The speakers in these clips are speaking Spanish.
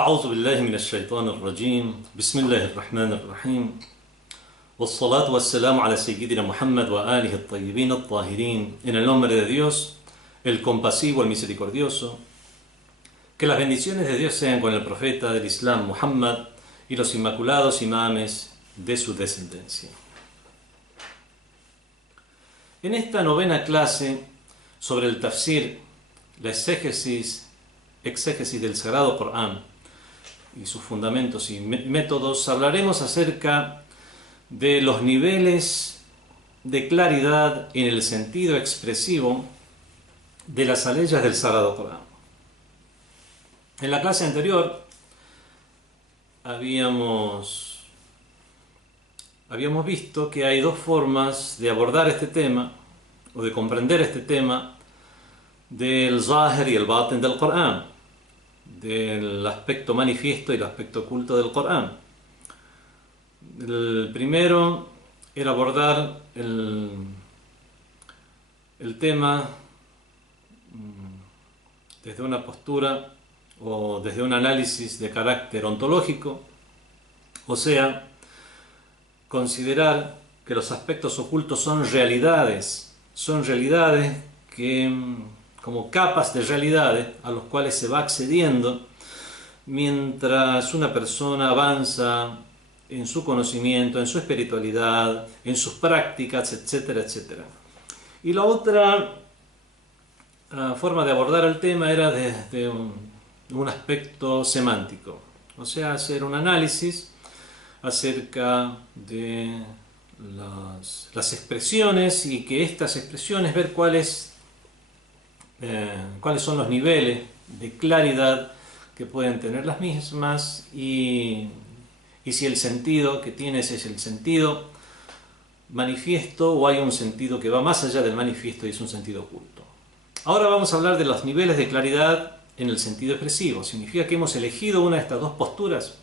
أعوذ بالله من الشيطان الرجيم بسم الله الرحمن الرحيم والصلاة والسلام على سيدنا Muhammad وآله الطيبين الطاهرين. En el nombre de Dios, el compasivo, el misericordioso. Que las bendiciones de Dios sean con el profeta del Islam Muhammad y los inmaculados imames de su descendencia. En esta novena clase sobre el tafsir, la exégesis del Sagrado Corán y sus fundamentos y métodos, hablaremos acerca de los niveles de claridad en el sentido expresivo de las aleyas del Sagrado Corán. En la clase anterior habíamos visto que hay dos formas de abordar este tema o de comprender este tema del Zahir y el Batin del Corán, del aspecto manifiesto y el aspecto oculto del Corán. El primero era abordar el tema desde una postura o desde un análisis de carácter ontológico, o sea, considerar que los aspectos ocultos son realidades que, como capas de realidades a los cuales se va accediendo mientras una persona avanza en su conocimiento, en su espiritualidad, en sus prácticas, etcétera, etcétera. Y la otra forma de abordar el tema era desde un aspecto semántico, o sea, hacer un análisis acerca de las expresiones y que estas expresiones, ver cuáles son los niveles de claridad que pueden tener las mismas y si el sentido que tienes es el sentido manifiesto o hay un sentido que va más allá del manifiesto y es un sentido oculto. Ahora vamos a hablar de los niveles de claridad en el sentido expresivo. ¿Significa que hemos elegido una de estas dos posturas?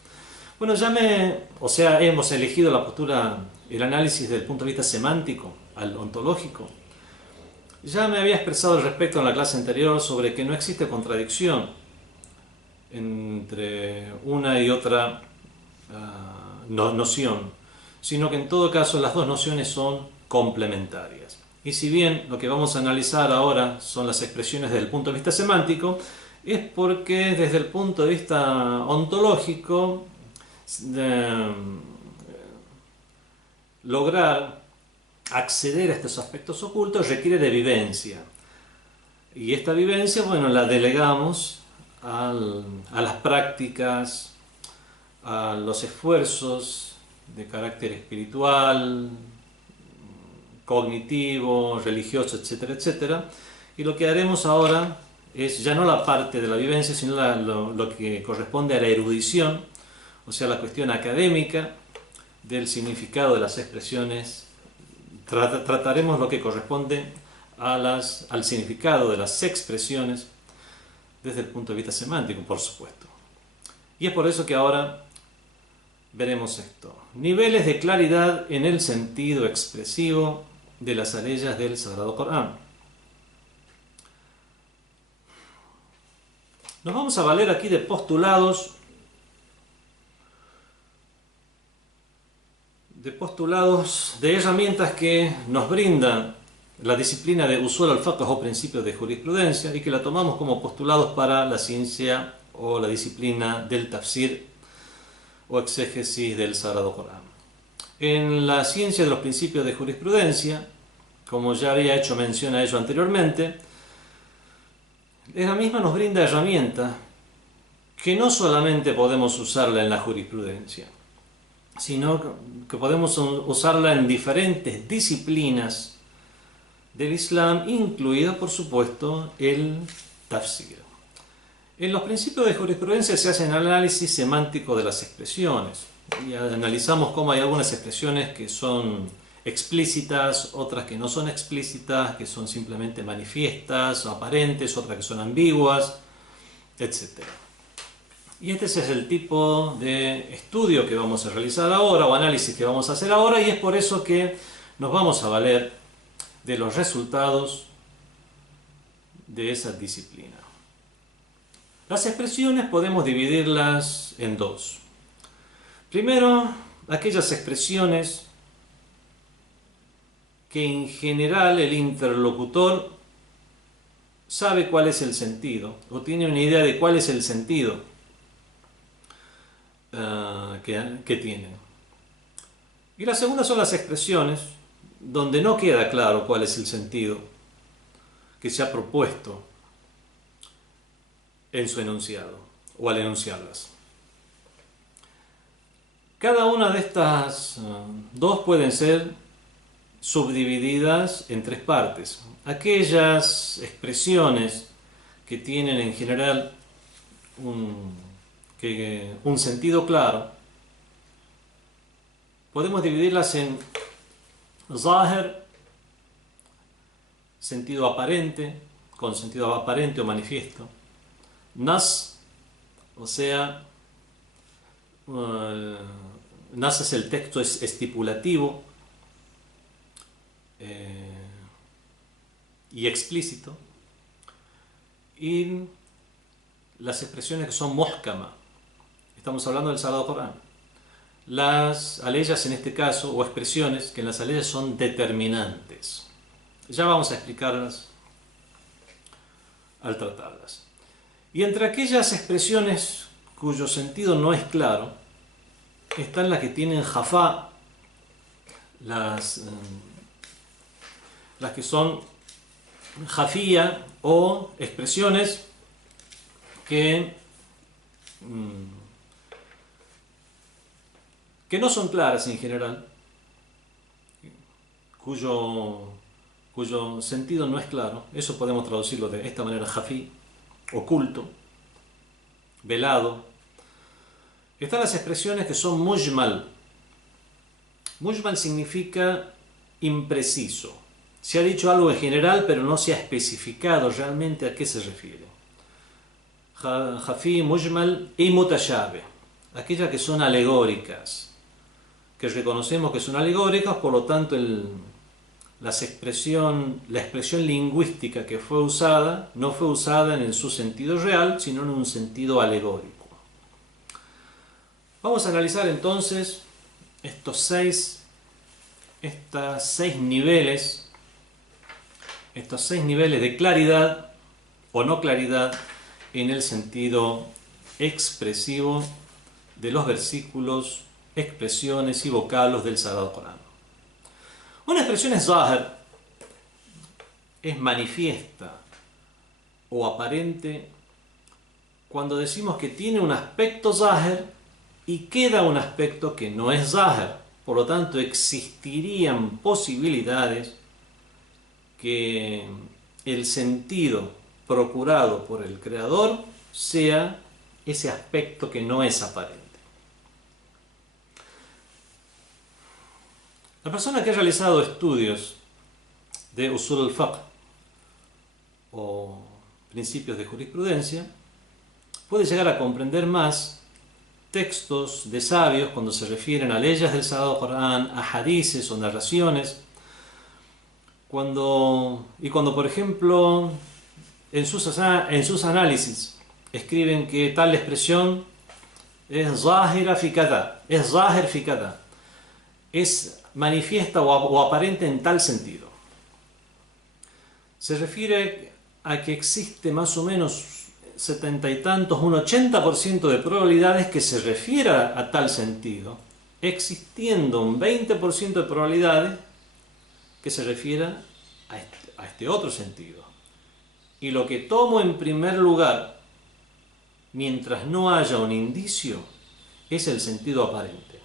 Bueno, hemos elegido la postura, el análisis desde el punto de vista semántico, al ontológico. Ya me había expresado al respecto en la clase anterior sobre que no existe contradicción entre una y otra noción, sino que en todo caso las dos nociones son complementarias. Y si bien lo que vamos a analizar ahora son las expresiones desde el punto de vista semántico, es porque desde el punto de vista ontológico lograr acceder a estos aspectos ocultos requiere de vivencia. Y esta vivencia, bueno, la delegamos a las prácticas, a los esfuerzos de carácter espiritual, cognitivo, religioso, etcétera, etcétera. Y lo que haremos ahora es ya no la parte de la vivencia, sino lo que corresponde a la erudición, o sea, la cuestión académica del significado de las expresiones. Trataremos lo que corresponde al significado de las expresiones desde el punto de vista semántico, por supuesto. Y es por eso que ahora veremos esto. Niveles de claridad en el sentido expresivo de las aleyas del Sagrado Corán. Nos vamos a valer aquí de postulados, de herramientas que nos brindan la disciplina de usul al-fiqh o principios de jurisprudencia y que la tomamos como postulados para la ciencia o la disciplina del tafsir o exégesis del Sagrado Corán. En la ciencia de los principios de jurisprudencia, como ya había hecho mención a ello anteriormente, la misma nos brinda herramientas que no solamente podemos usarla en la jurisprudencia, sino que podemos usarla en diferentes disciplinas del Islam, incluido por supuesto el tafsir. En los principios de jurisprudencia se hace un análisis semántico de las expresiones y analizamos cómo hay algunas expresiones que son explícitas, otras que no son explícitas, que son simplemente manifiestas o aparentes, otras que son ambiguas, etc. Y este es el tipo de estudio que vamos a realizar ahora o análisis que vamos a hacer ahora, y es por eso que nos vamos a valer de los resultados de esa disciplina. Las expresiones podemos dividirlas en dos. Primero, aquellas expresiones que en general el interlocutor sabe cuál es el sentido o tiene una idea de cuál es el sentido que tienen. Y la segunda son las expresiones donde no queda claro cuál es el sentido que se ha propuesto en su enunciado o al enunciarlas. Cada una de estas dos pueden ser subdivididas en tres partes. Aquellas expresiones que tienen en general un sentido claro, podemos dividirlas en zahir, sentido aparente, con sentido aparente o manifiesto; nas, o sea, nas es el texto estipulativo y explícito; y las expresiones que son muhkama. Estamos hablando del Sagrado Corán. Las aleyas en este caso, o expresiones que en las aleyas son determinantes. Ya vamos a explicarlas al tratarlas. Y entre aquellas expresiones cuyo sentido no es claro, están las que tienen jafá, las que son jafía, o expresiones que no son claras en general, cuyo sentido no es claro. Eso podemos traducirlo de esta manera: jafí, oculto, velado. Están las expresiones que son mujmal. Mujmal significa impreciso. Se ha dicho algo en general, pero no se ha especificado realmente a qué se refiere. Jafí, mujmal y mutashabih, aquellas que son alegóricas, que reconocemos que son alegóricas, por lo tanto la expresión lingüística que fue usada no fue usada en su sentido real, sino en un sentido alegórico. Vamos a analizar entonces estos seis niveles de claridad o no claridad en el sentido expresivo de los versículos, expresiones y vocablos del Sagrado Corán. Una expresión es zahir, es manifiesta o aparente cuando decimos que tiene un aspecto zahir y queda un aspecto que no es zahir. Por lo tanto, existirían posibilidades que el sentido procurado por el creador sea ese aspecto que no es aparente. La persona que ha realizado estudios de usul al-fiqh o principios de jurisprudencia puede llegar a comprender más textos de sabios cuando se refieren a leyes del Sagrado Corán, a hadices o narraciones, cuando por ejemplo en sus análisis escriben que tal expresión es zahira fi kada, es zahir fi kada, es manifiesta o aparente en tal sentido. Se refiere a que existe más o menos 70 y tantos, un 80% de probabilidades que se refiera a tal sentido, existiendo un 20% de probabilidades que se refiera a este otro sentido. Y lo que tomo en primer lugar, mientras no haya un indicio, es el sentido aparente.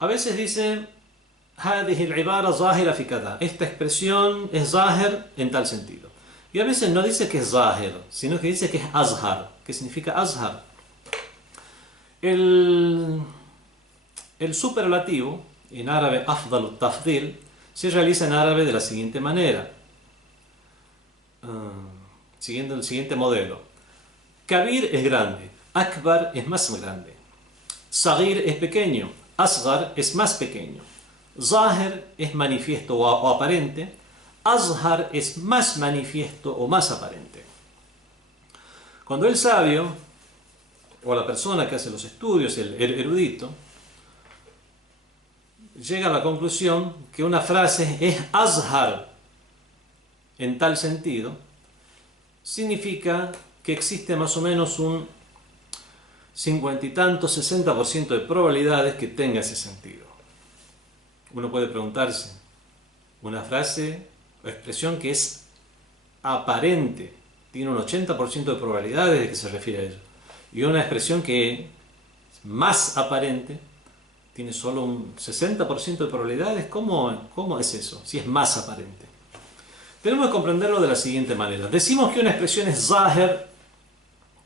A veces dice هذه العبارة ظاهرة في كذا, esta expresión es zahir en tal sentido. Y a veces no dice que es zahir, sino que dice que es azhar. ¿Qué significa azhar? El superlativo, en árabe afdal tafdil, se realiza en árabe de la siguiente manera, siguiendo el siguiente modelo. Kabir es grande, akbar es más grande, sagir es pequeño, asghar es más pequeño, zahir es manifiesto o aparente, azhar es más manifiesto o más aparente. Cuando el sabio, o la persona que hace los estudios, el erudito, llega a la conclusión que una frase es azhar en tal sentido, significa que existe más o menos un 50 y tanto, 60% de probabilidades que tenga ese sentido. Uno puede preguntarse, una frase o expresión que es aparente, tiene un 80% de probabilidades de que se refiere a ello, y una expresión que es más aparente tiene solo un 60% de probabilidades. ¿Cómo es eso? Si es más aparente. Tenemos que comprenderlo de la siguiente manera. Decimos que una expresión es zahir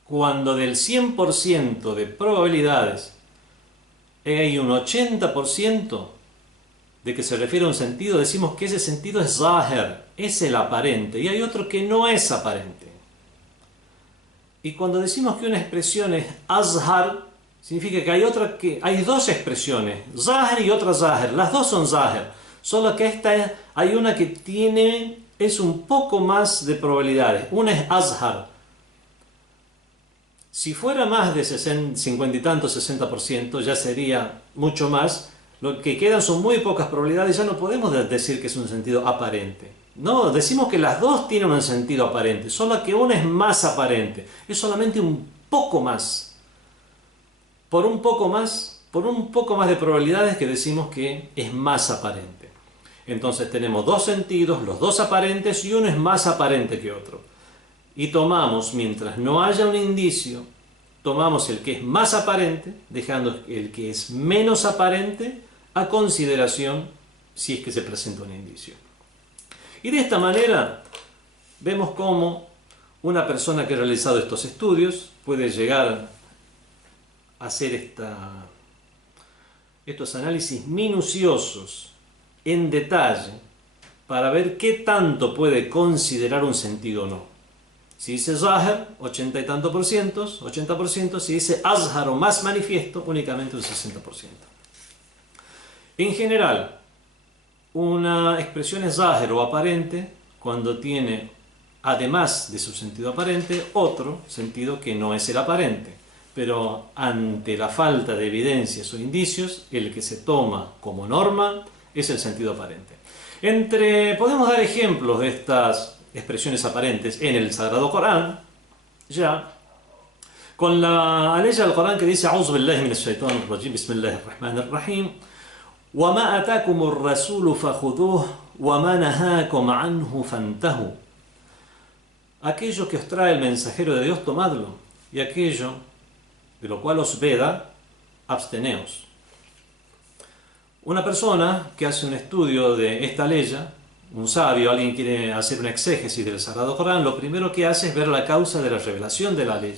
cuando del 100% de probabilidades hay un 80% de que se refiere a un sentido. Decimos que ese sentido es zahir, es el aparente, y hay otro que no es aparente. Y cuando decimos que una expresión es azhar, significa que hay dos expresiones, zahir y otra zahir. Las dos son zahir, solo que hay una que es un poco más de probabilidades. Una es azhar. Si fuera más de 50 y tanto, 60%, ya sería mucho más. Lo que quedan son muy pocas probabilidades, ya no podemos decir que es un sentido aparente. No, decimos que las dos tienen un sentido aparente, solo que una es más aparente, es solamente un poco más. Por un poco más de probabilidades que decimos que es más aparente. Entonces tenemos dos sentidos, los dos aparentes, y uno es más aparente que otro. Y tomamos, mientras no haya un indicio, tomamos el que es más aparente, dejando el que es menos aparente a consideración si es que se presenta un indicio. Y de esta manera vemos cómo una persona que ha realizado estos estudios puede llegar a hacer estos análisis minuciosos en detalle para ver qué tanto puede considerar un sentido o no. Si dice zahir, 80 y tanto por ciento, 80%, si dice azhar o más manifiesto, únicamente un 60%. En general, una expresión es zahir o aparente cuando tiene, además de su sentido aparente, otro sentido que no es el aparente. Pero ante la falta de evidencias o indicios, el que se toma como norma es el sentido aparente. Podemos dar ejemplos de estas expresiones aparentes en el Sagrado Corán, ya, con la aleya del Corán que dice A'udhu billahi minash shaitanir rajim, bismillahir rahmanir rahim, وَمَا أَتَاكُمُ الرَّسُولُ فَخُذُوهُ وَمَا نَهَاكُمْ عَنْهُ فَانْتَهُوا. Aquello que os trae el mensajero de Dios, tomadlo, y aquello de lo cual os veda, absteneos. Una persona que hace un estudio de esta ley, un sabio, alguien quiere hacer una exégesis del Sagrado Corán, lo primero que hace es ver la causa de la revelación de la ley.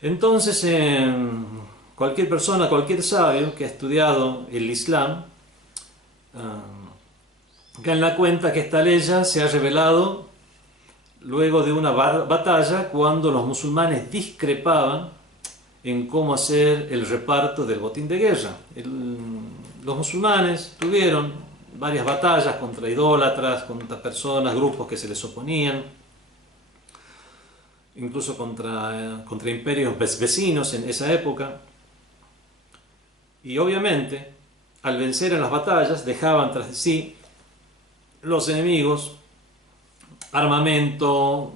Entonces, cualquier persona, cualquier sabio que ha estudiado el Islam, cae en la cuenta que esta ley se ha revelado luego de una batalla cuando los musulmanes discrepaban en cómo hacer el reparto del botín de guerra. Los musulmanes tuvieron varias batallas contra idólatras, contra personas, grupos que se les oponían, incluso contra imperios vecinos en esa época. Y obviamente, al vencer en las batallas, dejaban tras de sí los enemigos armamento,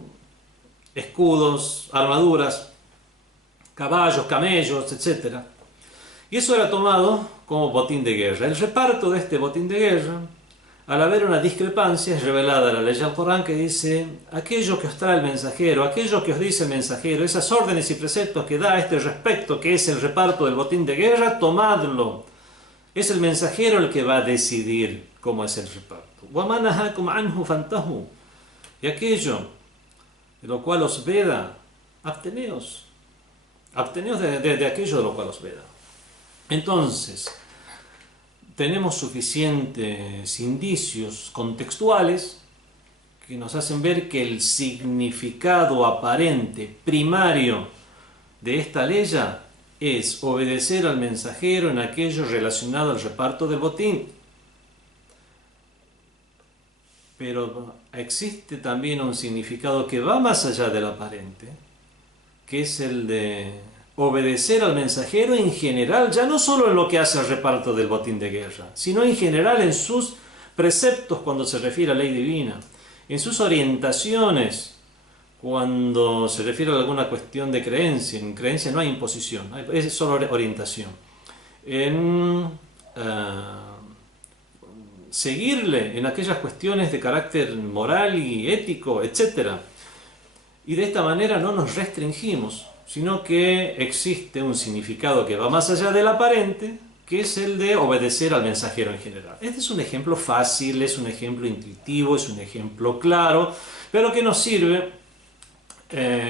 escudos, armaduras, caballos, camellos, etc. Y eso era tomado como botín de guerra. El reparto de este botín de guerra, al haber una discrepancia, es revelada la ley del Corán que dice: aquello que os trae el mensajero, aquello que os dice el mensajero, esas órdenes y preceptos que da a este respecto, que es el reparto del botín de guerra, tomadlo. Es el mensajero el que va a decidir cómo es el reparto. وَمَا نَهَاكُمْ عَنْهُ فَانْتَهُوا. Y aquello de lo cual os veda, absteneos. Absteneos de aquello de lo cual os veda. Entonces, tenemos suficientes indicios contextuales que nos hacen ver que el significado aparente, primario de esta ley es obedecer al mensajero en aquello relacionado al reparto del botín. Pero existe también un significado que va más allá del aparente, que es el de obedecer al mensajero en general, ya no solo en lo que hace al reparto del botín de guerra, sino en general en sus preceptos cuando se refiere a ley divina, en sus orientaciones cuando se refiere a alguna cuestión de creencia. En creencia no hay imposición, es solo orientación. En seguirle en aquellas cuestiones de carácter moral y ético, etc. Y de esta manera no nos restringimos, sino que existe un significado que va más allá del aparente, que es el de obedecer al mensajero en general. Este es un ejemplo fácil, es un ejemplo intuitivo, es un ejemplo claro, pero que nos sirve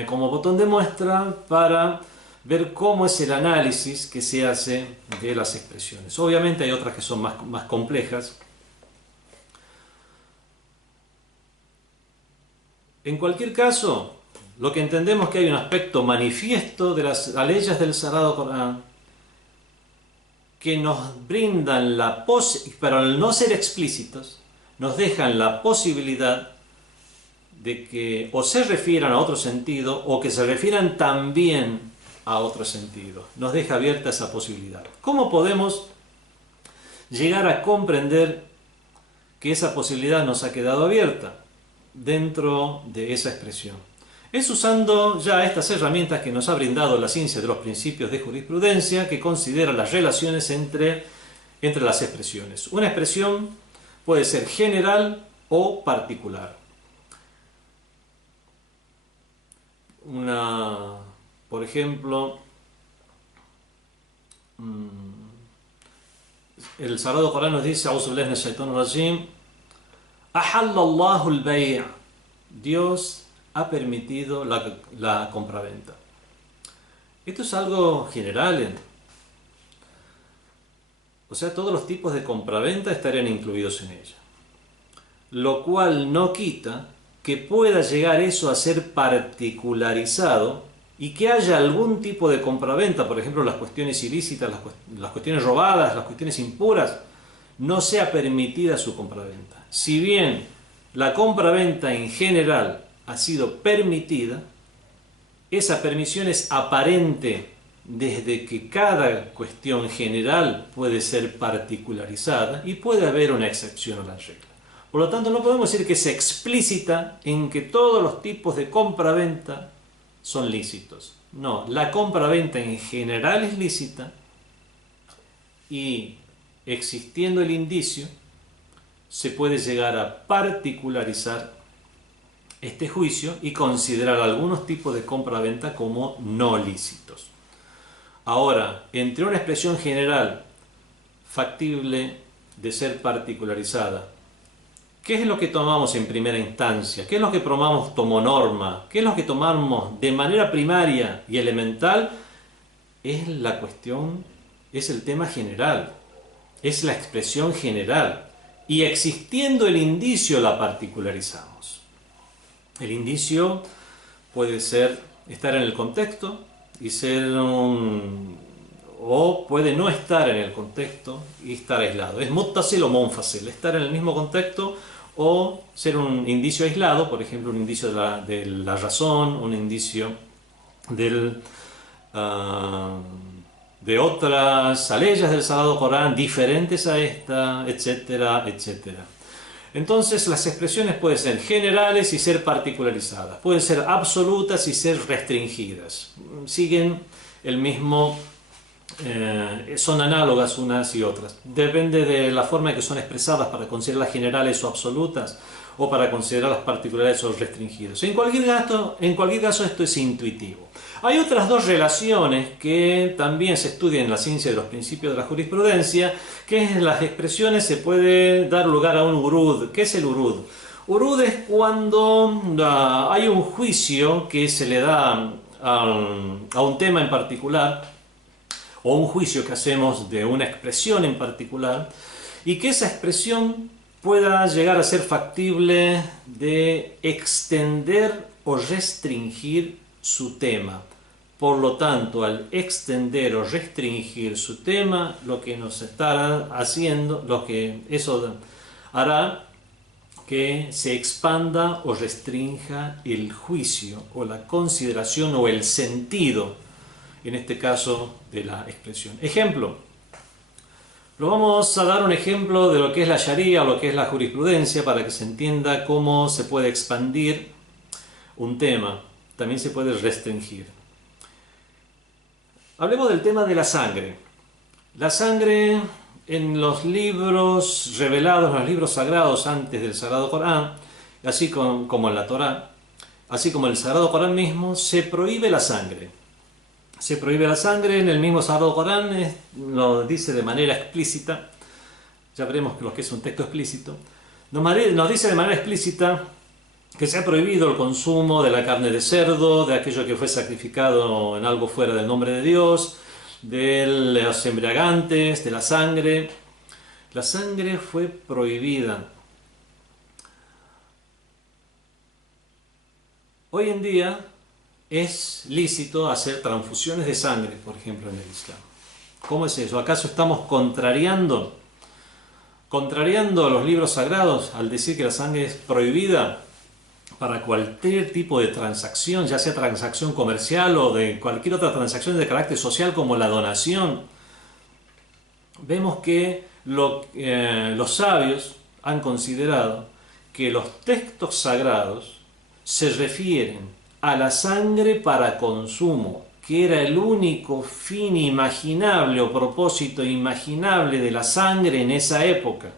como botón de muestra para ver cómo es el análisis que se hace de las expresiones. Obviamente hay otras que son más complejas. En cualquier caso, lo que entendemos es que hay un aspecto manifiesto de las leyes del Sagrado Corán que nos brindan la posibilidad, pero al no ser explícitos, nos dejan la posibilidad de que o se refieran a otro sentido o que se refieran también a otro sentido. Nos deja abierta esa posibilidad. ¿Cómo podemos llegar a comprender que esa posibilidad nos ha quedado abierta dentro de esa expresión? Es usando ya estas herramientas que nos ha brindado la ciencia de los principios de jurisprudencia, que considera las relaciones entre las expresiones. Una expresión puede ser general o particular. Por ejemplo, el Sagrado Corán nos dice: "A'udhu billahi minash shaitanir rajim, ahallallahu al-bay'", Dios ha permitido la compraventa. Esto es algo general, o sea, todos los tipos de compraventa estarían incluidos en ella, lo cual no quita que pueda llegar eso a ser particularizado y que haya algún tipo de compraventa, por ejemplo las cuestiones ilícitas, las cuestiones robadas, las cuestiones impuras, no sea permitida su compraventa. Si bien la compraventa en general ha sido permitida, esa permisión es aparente desde que cada cuestión general puede ser particularizada y puede haber una excepción a la regla. Por lo tanto, no podemos decir que es explícita en que todos los tipos de compraventa son lícitos. No, la compraventa en general es lícita y existiendo el indicio se puede llegar a particularizar este juicio y considerar algunos tipos de compraventa como no lícitos. Ahora, entre una expresión general factible de ser particularizada, ¿qué es lo que tomamos en primera instancia? ¿Qué es lo que tomamos como norma? ¿Qué es lo que tomamos de manera primaria y elemental? Es la cuestión, es el tema general, es la expresión general. Y existiendo el indicio la particularizamos. El indicio puede estar en el contexto y o puede no estar en el contexto y estar aislado. Es muttasil o munfasil, estar en el mismo contexto o ser un indicio aislado, por ejemplo un indicio de la razón, un indicio de otras leyes del Sagrado Corán diferentes a esta, etcétera, etcétera. Entonces las expresiones pueden ser generales y ser particularizadas, pueden ser absolutas y ser restringidas. Siguen el mismo, son análogas unas y otras. Depende de la forma en que son expresadas para considerarlas generales o absolutas o para considerarlas particulares o restringidas. En cualquier caso esto es intuitivo. Hay otras dos relaciones que también se estudian en la ciencia de los principios de la jurisprudencia, que en las expresiones se puede dar lugar a un urud. ¿Qué es el urud? Urud es cuando hay un juicio que se le da a un tema en particular, o un juicio que hacemos de una expresión en particular, y que esa expresión pueda llegar a ser factible de extender o restringir su tema. Por lo tanto, al extender o restringir su tema, lo que nos estará haciendo, lo que eso hará que se expanda o restrinja el juicio o la consideración o el sentido, en este caso, de la expresión. Ejemplo, pero vamos a dar un ejemplo de lo que es la Sharia o lo que es la jurisprudencia para que se entienda cómo se puede expandir un tema, también se puede restringir. Hablemos del tema de la sangre. La sangre en los libros revelados, en los libros sagrados antes del Sagrado Corán, así como en la Torá, así como en el Sagrado Corán mismo, se prohíbe la sangre. Se prohíbe la sangre, en el mismo Sagrado Corán lo dice de manera explícita, ya veremos lo que es un texto explícito, nos dice de manera explícita que se ha prohibido el consumo de la carne de cerdo, de aquello que fue sacrificado en algo fuera del nombre de Dios, de los embriagantes, de la sangre. La sangre fue prohibida. Hoy en día es lícito hacer transfusiones de sangre, por ejemplo, en el Islam. ¿Cómo es eso? ¿Acaso estamos contrariando los libros sagrados al decir que la sangre es prohibida para cualquier tipo de transacción, ya sea transacción comercial o de cualquier otra transacción de carácter social como la donación? Vemos que los sabios han considerado que los textos sagrados se refieren a la sangre para consumo, que era el único fin imaginable o propósito imaginable de la sangre en esa época.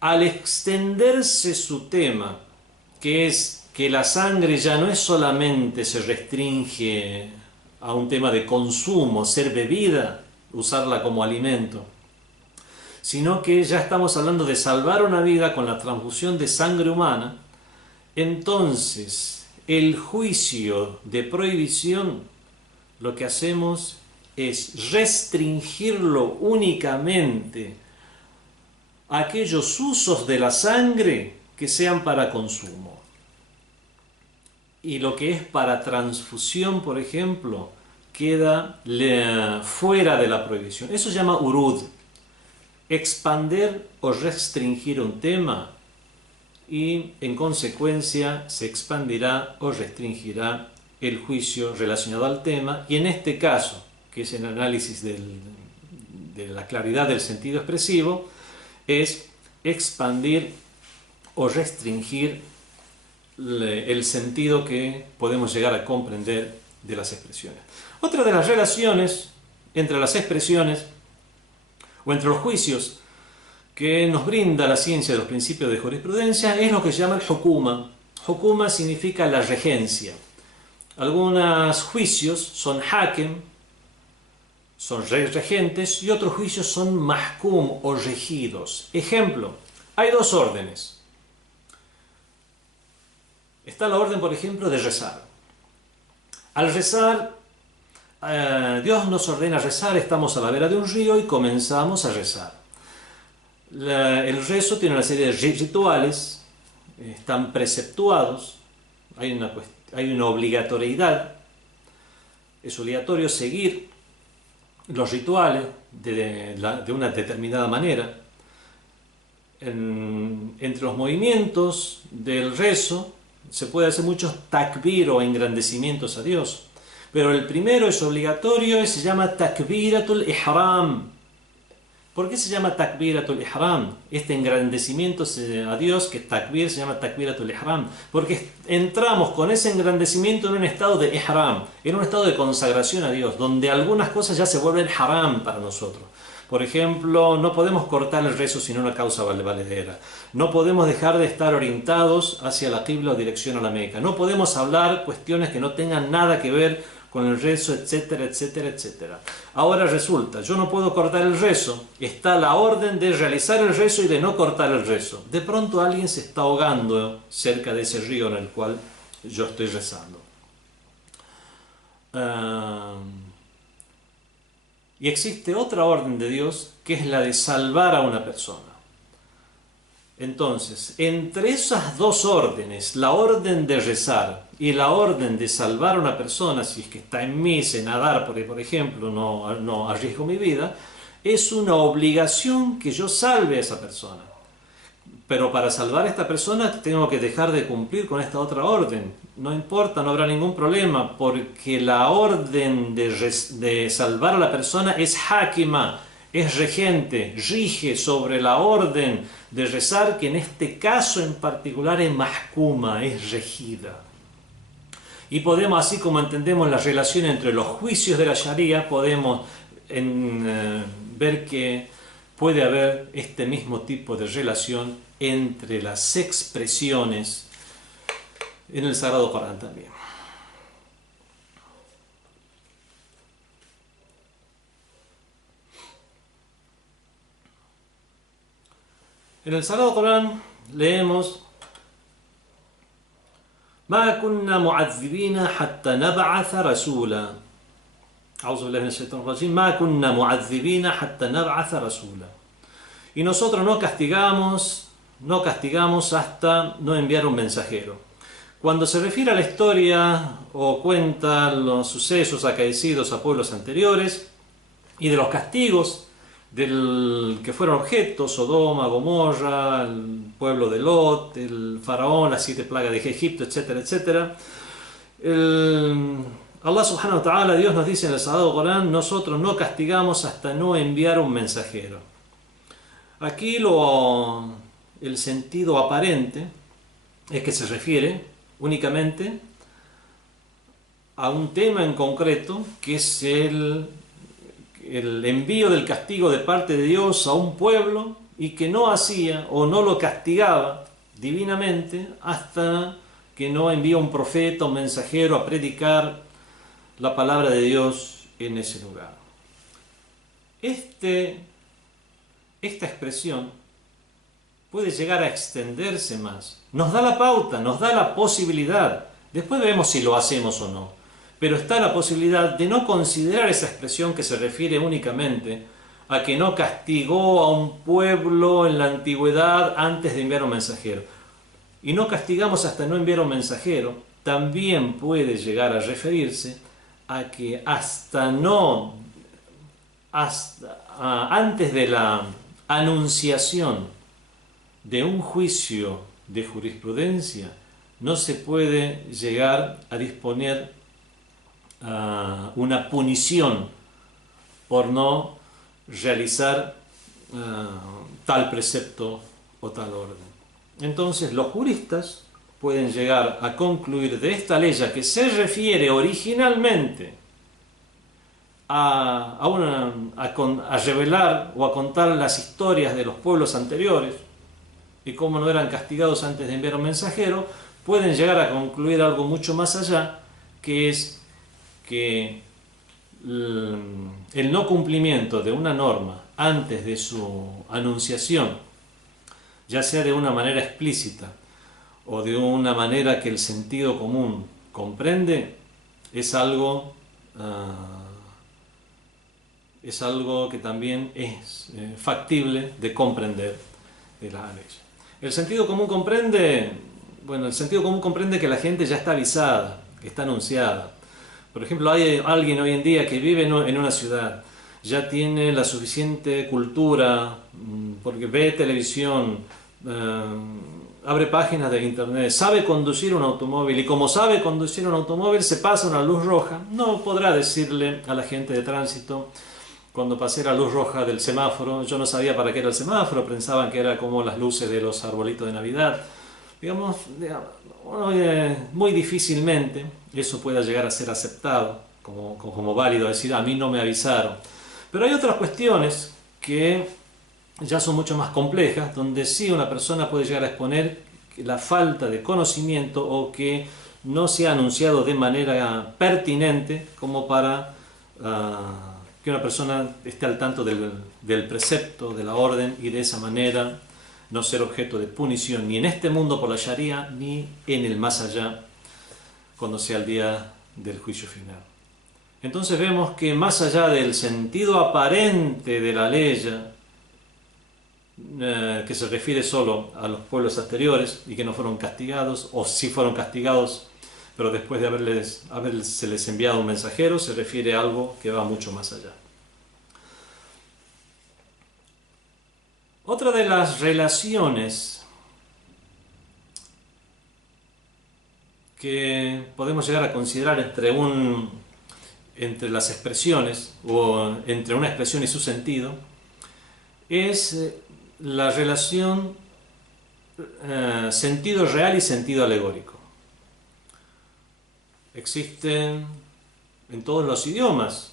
Al extenderse su tema, que es que la sangre ya no es solamente se restringe a un tema de consumo, ser bebida, usarla como alimento, sino que ya estamos hablando de salvar una vida con la transfusión de sangre humana, entonces el juicio de prohibición lo que hacemos es restringirlo únicamente a aquellos usos de la sangre que sean para consumo. Y lo que es para transfusión, por ejemplo, queda fuera de la prohibición. Eso se llama urud. Expander o restringir un tema y en consecuencia se expandirá o restringirá el juicio relacionado al tema, y en este caso, que es el análisis de la claridad del sentido expresivo, es expandir o restringir el sentido que podemos llegar a comprender de las expresiones. Otra de las relaciones entre las expresiones o entre los juicios que nos brinda la ciencia de los principios de jurisprudencia es lo que se llama el hukuma. Hukuma significa la regencia. Algunos juicios son hakem, son regentes, y otros juicios son mahkum o regidos. Ejemplo, hay dos órdenes. Está la orden, por ejemplo, de rezar. Al rezar, Dios nos ordena rezar, estamos a la vera de un río y comenzamos a rezar. El rezo tiene una serie de rituales, están preceptuados, hay una obligatoriedad, es obligatorio seguir los rituales de una determinada manera. Entre los movimientos del rezo se puede hacer muchos takbir o engrandecimientos a Dios, pero el primero es obligatorio y se llama takbiratul ihram. ¿Por qué se llama takbiratul ihram? Este engrandecimiento a Dios, que takbir, se llama takbiratul ihram, porque entramos con ese engrandecimiento en un estado de ihram, en un estado de consagración a Dios, donde algunas cosas ya se vuelven haram para nosotros. Por ejemplo, no podemos cortar el rezo sin una causa valedera. No podemos dejar de estar orientados hacia la qibla o dirección a la Meca. No podemos hablar cuestiones que no tengan nada que ver con el rezo, etcétera, etcétera, etcétera. Ahora resulta, yo no puedo cortar el rezo, está la orden de realizar el rezo y de no cortar el rezo. De pronto alguien se está ahogando cerca de ese río en el cual yo estoy rezando. Y existe otra orden de Dios que es la de salvar a una persona. Entonces, entre esas dos órdenes, la orden de rezar y la orden de salvar a una persona, si es que está en misa, en nadar, porque por ejemplo no arriesgo mi vida, es una obligación que yo salve a esa persona. pero para salvar a esta persona tengo que dejar de cumplir con esta otra orden. No importa, no habrá ningún problema, porque la orden de salvar a la persona es hákima, es regente, rige sobre la orden de rezar, que en este caso en particular es mahkuma, es regida. Y podemos, así como entendemos la relación entre los juicios de la Sharia, podemos ver que puede haber este mismo tipo de relación entre las expresiones en el Sagrado Corán también. En el Sagrado Corán leemos: ما كنا معذبين حتى نبعث رسولا. أعوذ بالله من الشيطان الرجيم. ما كنا معذبين حتى نبعث رسولا. Y nosotros no castigamos hasta no enviar un mensajero. Cuando se refiere a la historia o cuenta los sucesos acaecidos a pueblos anteriores y de los castigos del que fueron objeto, Sodoma, Gomorra, el pueblo de Lot, el faraón, las 7 plagas de Egipto, etcétera, etcétera, Allah subhanahu wa ta'ala, Dios nos dice en el Sagrado Corán: nosotros no castigamos hasta no enviar un mensajero. Aquí el sentido aparente es que se refiere únicamente a un tema en concreto, que es el envío del castigo de parte de Dios a un pueblo, y que no hacía o no lo castigaba divinamente hasta que no envía un profeta, un mensajero a predicar la palabra de Dios en ese lugar. Esta expresión puede llegar a extenderse más. Nos da la pauta, nos da la posibilidad. Después vemos si lo hacemos o no. Pero está la posibilidad de no considerar esa expresión que se refiere únicamente a que no castigó a un pueblo en la antigüedad antes de enviar un mensajero. Y no castigamos hasta no enviar un mensajero, también puede llegar a referirse a que antes de la anunciación de un juicio de jurisprudencia, no se puede llegar a disponer una punición por no realizar tal precepto o tal orden. Entonces los juristas pueden llegar a concluir de esta ley, que se refiere originalmente a revelar o a contar las historias de los pueblos anteriores y cómo no eran castigados antes de enviar un mensajero, pueden llegar a concluir algo mucho más allá, que es que el no cumplimiento de una norma antes de su anunciación, ya sea de una manera explícita o de una manera que el sentido común comprende, es algo que también es factible de comprender de la ley. El sentido común comprende que la gente ya está avisada, que está anunciada. Por ejemplo, hay alguien hoy en día que vive en una ciudad, ya tiene la suficiente cultura, porque ve televisión, abre páginas de internet, sabe conducir un automóvil, y como sabe conducir un automóvil, se pasa una luz roja, no podrá decirle a la gente de tránsito: cuando pasé la luz roja del semáforo, yo no sabía para qué era el semáforo, pensaban que era como las luces de los arbolitos de Navidad. Digamos, muy difícilmente eso pueda llegar a ser aceptado como válido, decir: a mí no me avisaron. Pero hay otras cuestiones que ya son mucho más complejas, donde sí una persona puede llegar a exponer la falta de conocimiento o que no se ha anunciado de manera pertinente como para que una persona esté al tanto del precepto, de la orden, y de esa manera no ser objeto de punición ni en este mundo por la Sharia ni en el más allá cuando sea el día del juicio final. Entonces vemos que más allá del sentido aparente de la ley, que se refiere solo a los pueblos anteriores y que no fueron castigados, o sí fueron castigados pero después de haberse les enviado un mensajero, se refiere a algo que va mucho más allá. Otra de las relaciones que podemos llegar a considerar entre las expresiones o entre una expresión y su sentido es la relación sentido real y sentido alegórico. Existen en todos los idiomas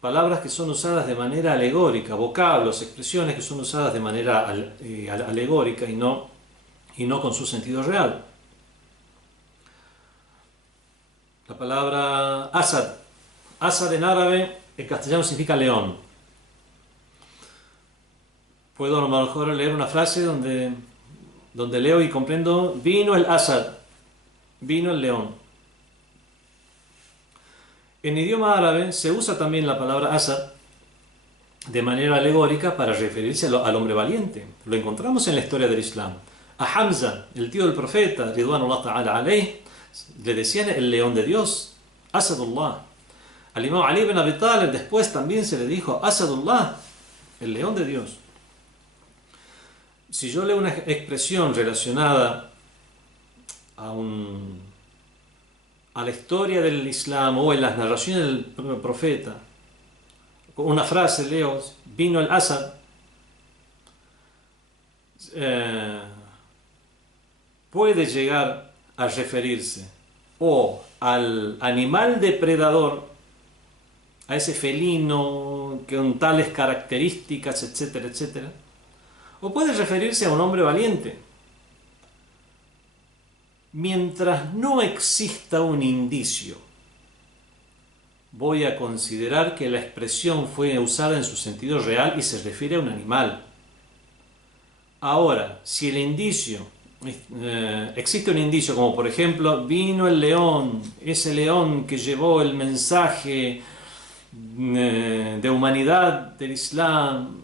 palabras que son usadas de manera alegórica, vocablos, expresiones que son usadas de manera alegórica y no con su sentido real. La palabra asad. Asad en árabe, en castellano significa león. Puedo a lo mejor leer una frase donde leo y comprendo: vino el asad, vino el león. En idioma árabe se usa también la palabra asad de manera alegórica para referirse al hombre valiente. Lo encontramos en la historia del Islam. A Hamza, el tío del profeta, Ridwanullah ta'ala alayh, le decían el león de Dios, Asadullah. Al imam Ali ibn Abi Talib después también se le dijo Asadullah, el león de Dios. Si yo leo una expresión relacionada a la historia del Islam o en las narraciones del profeta, una frase leo, vino el Asad, puede llegar a referirse o al animal depredador, a ese felino con tales características, etcétera, etcétera, o puede referirse a un hombre valiente. Mientras no exista un indicio, voy a considerar que la expresión fue usada en su sentido real y se refiere a un animal. Ahora, si el indicio, existe un indicio como por ejemplo, vino el león, ese león que llevó el mensaje de humanidad del Islam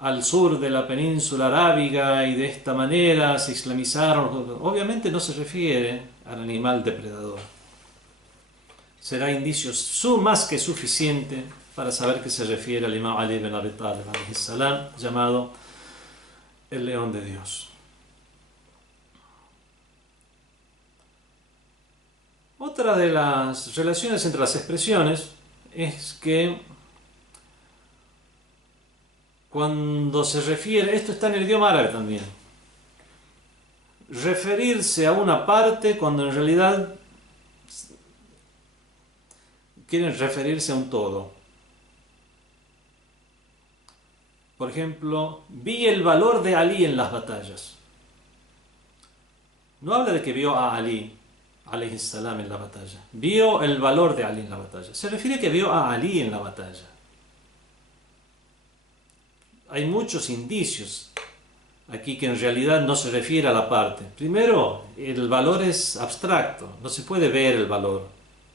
al sur de la península arábiga y de esta manera se islamizaron, obviamente no se refiere al animal depredador. Será indicio más que suficiente para saber que se refiere al imam Ali ibn Abi Talib alayhi salam, llamado el león de Dios. Otra de las relaciones entre las expresiones es que cuando se refiere, esto está en el idioma árabe también, referirse a una parte cuando en realidad quieren referirse a un todo. Por ejemplo, vi el valor de Ali en las batallas. No habla de que vio a Ali alayhi salam en la batalla. Vio el valor de Ali en la batalla. Se refiere a que vio a Ali en la batalla. Hay muchos indicios aquí que en realidad no se refiere a la parte. Primero, el valor es abstracto, no se puede ver el valor.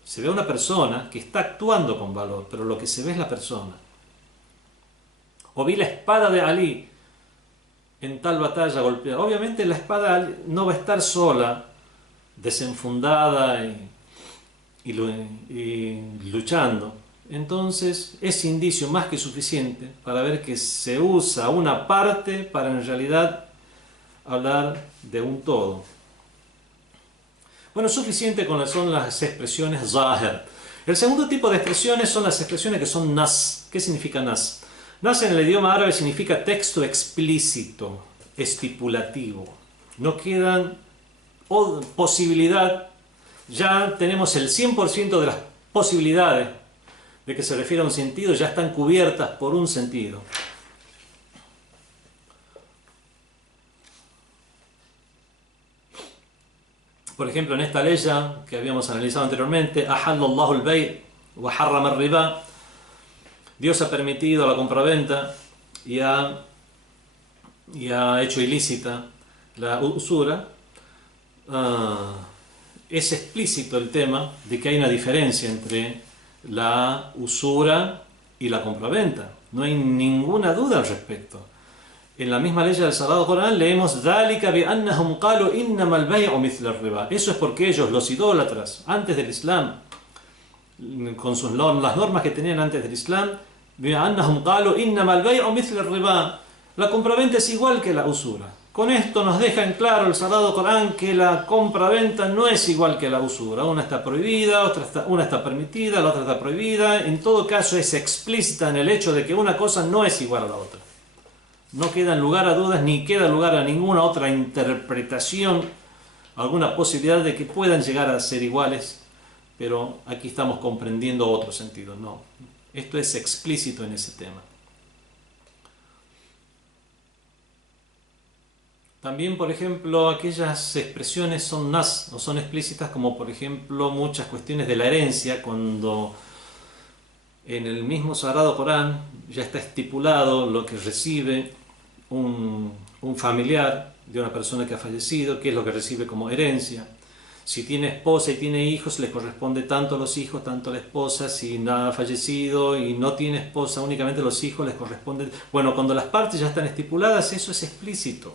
Se ve a una persona que está actuando con valor, pero lo que se ve es la persona. O vi la espada de Ali en tal batalla golpeada. Obviamente la espada no va a estar sola, desenfundada y luchando. Entonces es indicio más que suficiente para ver que se usa una parte para en realidad hablar de un todo. Bueno, suficiente con son las expresiones zahir. El segundo tipo de expresiones son las expresiones que son nas. ¿Qué significa nas? Nas en el idioma árabe significa texto explícito, estipulativo. No quedan posibilidad, ya tenemos el 100% de las posibilidades de que se refiere a un sentido, ya están cubiertas por un sentido. Por ejemplo, en esta ley que habíamos analizado anteriormente, Ahallallahu al-bay' wa harrama al-riba, Dios ha permitido la compraventa y ha hecho ilícita la usura. Es explícito el tema de que hay una diferencia entre la usura y la compraventa. No hay ninguna duda al respecto. En la misma ley del Sagrado Corán leemos ذَلِكَ بِأَنَّهُمْ قَالُوا إِنَّمَا الْبَيْعُ مِثْلَ الرِّبَا. Eso es porque ellos, los idólatras, antes del Islam, con las normas que tenían antes del Islam, بِأَنَّهُمْ قَالُوا إِنَّمَا الْبَيْعُ مِثْلَ الرِّبَا. La compraventa es igual que la usura. Con esto nos deja en claro el Sagrado Corán que la compra-venta no es igual que la usura. Una está prohibida, una está permitida, la otra está prohibida. En todo caso es explícita en el hecho de que una cosa no es igual a la otra. No queda lugar a dudas ni queda lugar a ninguna otra interpretación, alguna posibilidad de que puedan llegar a ser iguales, pero aquí estamos comprendiendo otro sentido. No, esto es explícito en ese tema. También, por ejemplo, aquellas expresiones son nas, o son explícitas, como por ejemplo muchas cuestiones de la herencia, cuando en el mismo Sagrado Corán ya está estipulado lo que recibe un familiar de una persona que ha fallecido, qué es lo que recibe como herencia. Si tiene esposa y tiene hijos, le corresponde tanto a los hijos, tanto a la esposa. Si nada ha fallecido y no tiene esposa, únicamente a los hijos les corresponde. Bueno, cuando las partes ya están estipuladas, eso es explícito.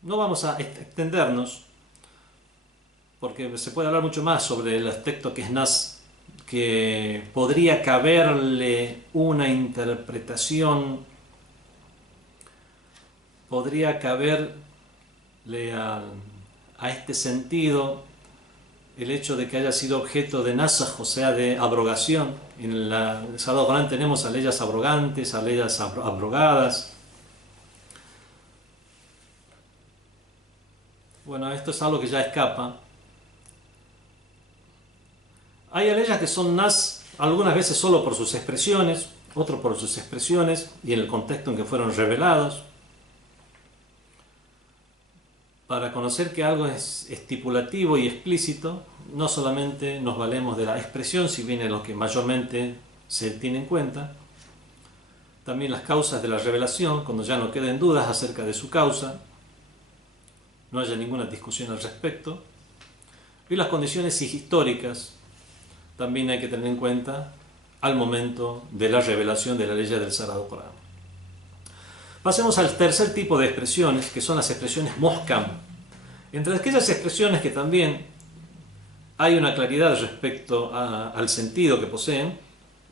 No vamos a extendernos, porque se puede hablar mucho más sobre el aspecto que es nas, que podría caberle una interpretación, podría caberle a este sentido el hecho de que haya sido objeto de nasaj, o sea, de abrogación. En el Sagrado Corán tenemos a leyes abrogantes, a leyes abrogadas. Bueno, esto es algo que ya escapa. Hay leyes que son nas, algunas veces solo por sus expresiones, otros por sus expresiones y en el contexto en que fueron revelados. Para conocer que algo es estipulativo y explícito, no solamente nos valemos de la expresión, si bien es lo que mayormente se tiene en cuenta, también las causas de la revelación, cuando ya no queden dudas acerca de su causa, no haya ninguna discusión al respecto, y las condiciones históricas también hay que tener en cuenta al momento de la revelación de la ley del Sagrado Corán. Pasemos al tercer tipo de expresiones, que son las expresiones muhkam. Entre aquellas expresiones que también hay una claridad respecto al sentido que poseen,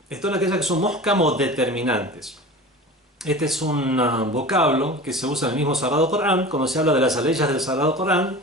están aquellas que son muhkam o determinantes. Este es un vocablo que se usa en el mismo Sagrado Corán. Cuando se habla de las leyes del Sagrado Corán,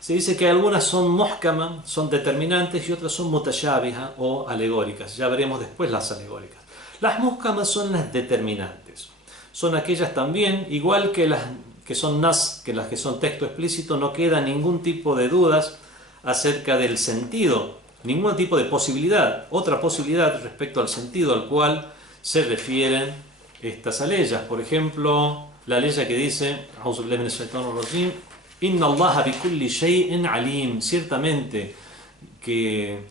se dice que algunas son muhkama, son determinantes, y otras son mutashabiha o alegóricas. Ya veremos después las alegóricas. Las muhkamas son las determinantes. Son aquellas también, igual que las que son nas, que las que son texto explícito, no queda ningún tipo de dudas acerca del sentido, ningún tipo de posibilidad, otra posibilidad respecto al sentido al cual se refieren estas aleyas. Por ejemplo, la ley que dice, Inna Allah bi kulli shay'in alim, ciertamente que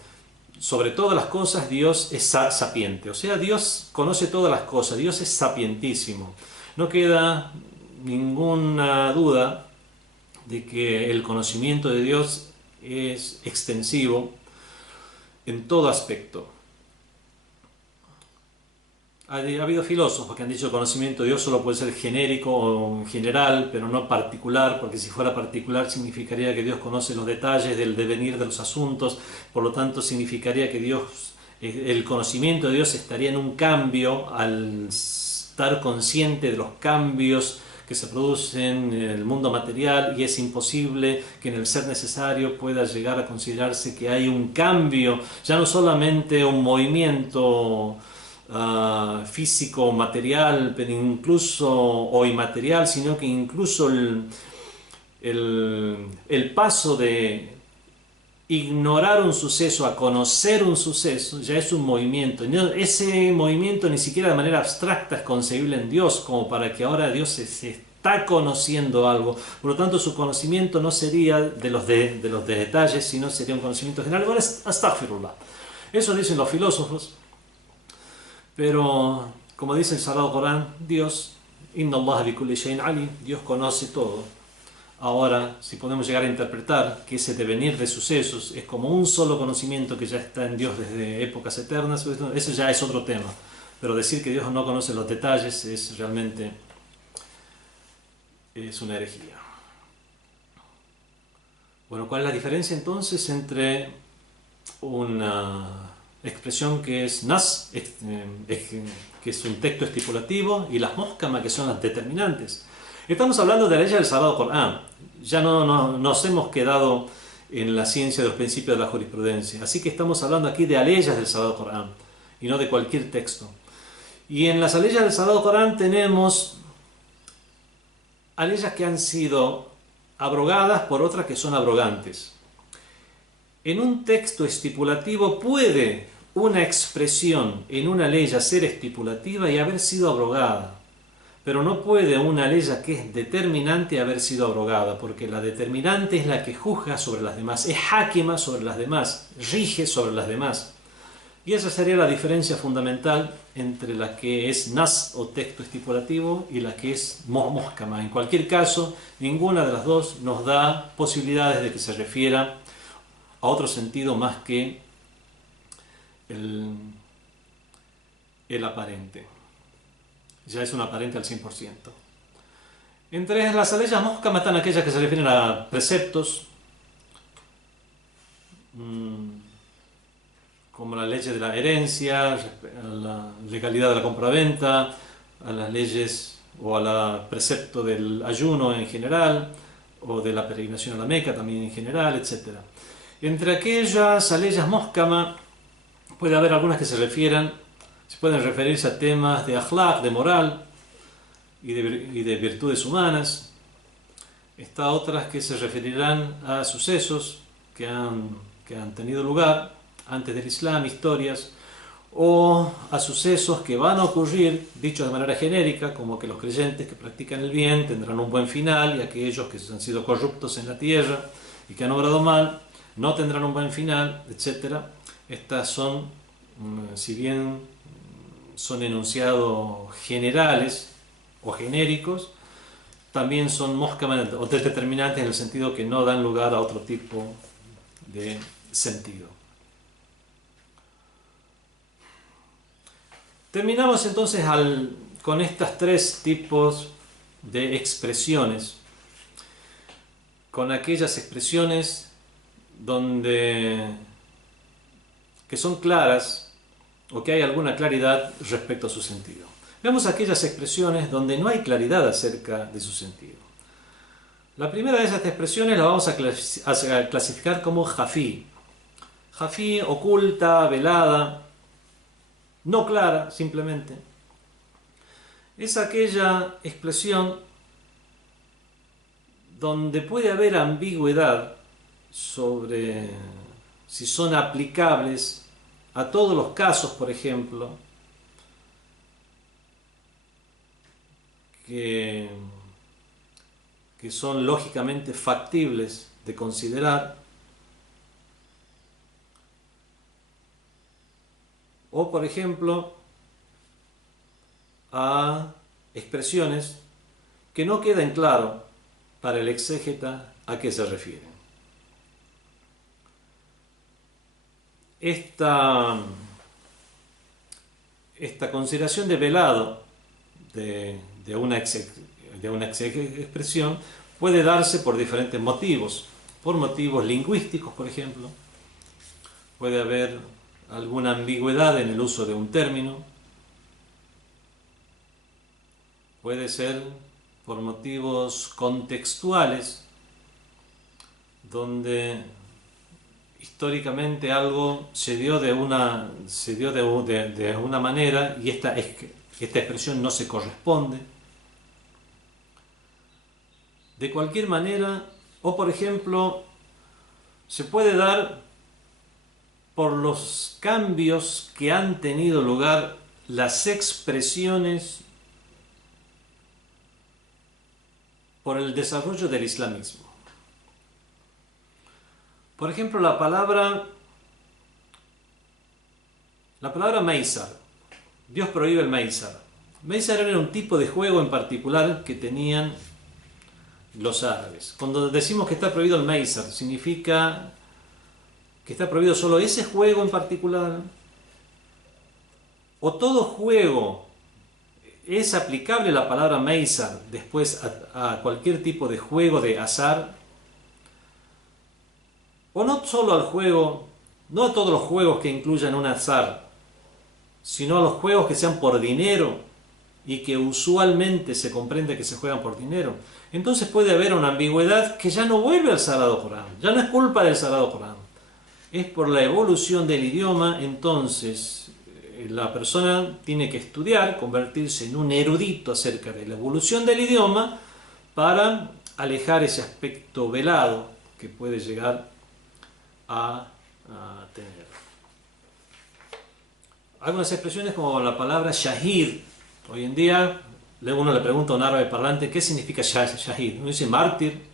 sobre todas las cosas Dios es sapiente, o sea, Dios conoce todas las cosas, Dios es sapientísimo. No queda ninguna duda de que el conocimiento de Dios es extensivo en todo aspecto. Ha habido filósofos que han dicho que el conocimiento de Dios solo puede ser genérico o general, pero no particular, porque si fuera particular significaría que Dios conoce los detalles del devenir de los asuntos, por lo tanto significaría que el conocimiento de Dios estaría en un cambio al estar consciente de los cambios que se producen en el mundo material, y es imposible que en el ser necesario pueda llegar a considerarse que hay un cambio, ya no solamente un movimiento físico, material, pero incluso, o inmaterial, sino que incluso el paso de ignorar un suceso a conocer un suceso ya es un movimiento. Ese movimiento ni siquiera de manera abstracta es concebible en Dios, como para que ahora Dios se está conociendo algo. Por lo tanto, su conocimiento no sería de los detalles, sino sería un conocimiento general. Bueno, astaghfirullah. Eso dicen los filósofos. Pero, como dice el Sagrado Corán, Dios, Inna Allah bi kulli shay'in alim, Dios conoce todo. Ahora, si podemos llegar a interpretar que ese devenir de sucesos es como un solo conocimiento que ya está en Dios desde épocas eternas, eso ya es otro tema. Pero decir que Dios no conoce los detalles es realmente una herejía. Bueno, ¿cuál es la diferencia entonces entre una expresión que es nas, que es un texto estipulativo, y las muhkama, que son las determinantes. Estamos hablando de la ley del Sagrado Corán. Ya no nos hemos quedado en la ciencia de los principios de la jurisprudencia. Así que estamos hablando aquí de aleyas del Sagrado Corán y no de cualquier texto. Y en las aleyas del Sagrado Corán tenemos aleyas que han sido abrogadas por otras que son abrogantes. En un texto estipulativo puede una expresión en una ley ser estipulativa y haber sido abrogada, pero no puede una ley que es determinante haber sido abrogada, porque la determinante es la que juzga sobre las demás, es hákima sobre las demás, rige sobre las demás. Y esa sería la diferencia fundamental entre la que es nas o texto estipulativo y la que es muhkama. En cualquier caso, ninguna de las dos nos da posibilidades de que se refiera a otro sentido más que el aparente. Ya es un aparente al 100%. Entre las aleyas muhkama están aquellas que se refieren a preceptos, como la ley de la herencia, a la legalidad de la compraventa, a las leyes o al precepto del ayuno en general, o de la peregrinación a la Meca también en general, etc. Entre aquellas aleyas muhkama puede haber algunas que se pueden referirse a temas de akhlaq, de moral y de virtudes humanas. Está otras que se referirán a sucesos que han tenido lugar antes del Islam, historias, o a sucesos que van a ocurrir, dichos de manera genérica, como que los creyentes que practican el bien tendrán un buen final y aquellos que han sido corruptos en la tierra y que han obrado mal no tendrán un buen final, etc. Estas son, si bien son enunciados generales o genéricos, también son muhkama o determinantes en el sentido que no dan lugar a otro tipo de sentido. Terminamos entonces con estos tres tipos de expresiones, con aquellas expresiones que son claras o que hay alguna claridad respecto a su sentido. Veamos aquellas expresiones donde no hay claridad acerca de su sentido. La primera de esas expresiones la vamos a clasificar como jafí. Jafí, oculta, velada, no clara, simplemente. Es aquella expresión donde puede haber ambigüedad sobre si son aplicables a todos los casos, por ejemplo, que son lógicamente factibles de considerar, o por ejemplo a expresiones que no queden claro para el exégeta a qué se refieren. Esta consideración de velado de una expresión puede darse por diferentes motivos. Por motivos lingüísticos, por ejemplo, puede haber alguna ambigüedad en el uso de un término. Puede ser por motivos contextuales, donde históricamente algo se dio de una manera y esta expresión no se corresponde. De cualquier manera, o por ejemplo, se puede dar por los cambios que han tenido lugar las expresiones por el desarrollo del islamismo. Por ejemplo, la palabra Maisar. Dios prohíbe el Maisar. Maisar era un tipo de juego en particular que tenían los árabes. Cuando decimos que está prohibido el Maisar, significa que está prohibido solo ese juego en particular, o todo juego. ¿Es aplicable la palabra Maisar después a cualquier tipo de juego de azar? ¿O no solo al juego no a todos los juegos que incluyan un azar, sino a los juegos que sean por dinero y que usualmente se comprende que se juegan por dinero, entonces puede haber una ambigüedad que ya no vuelve al Sagrado Corán, ya no es culpa del Sagrado Corán, es por la evolución del idioma. Entonces la persona tiene que estudiar, convertirse en un erudito acerca de la evolución del idioma para alejar ese aspecto velado que puede llegar a tener. Algunas expresiones como la palabra shahid. Hoy en día uno le pregunta a un árabe parlante qué significa shahid. Uno dice mártir.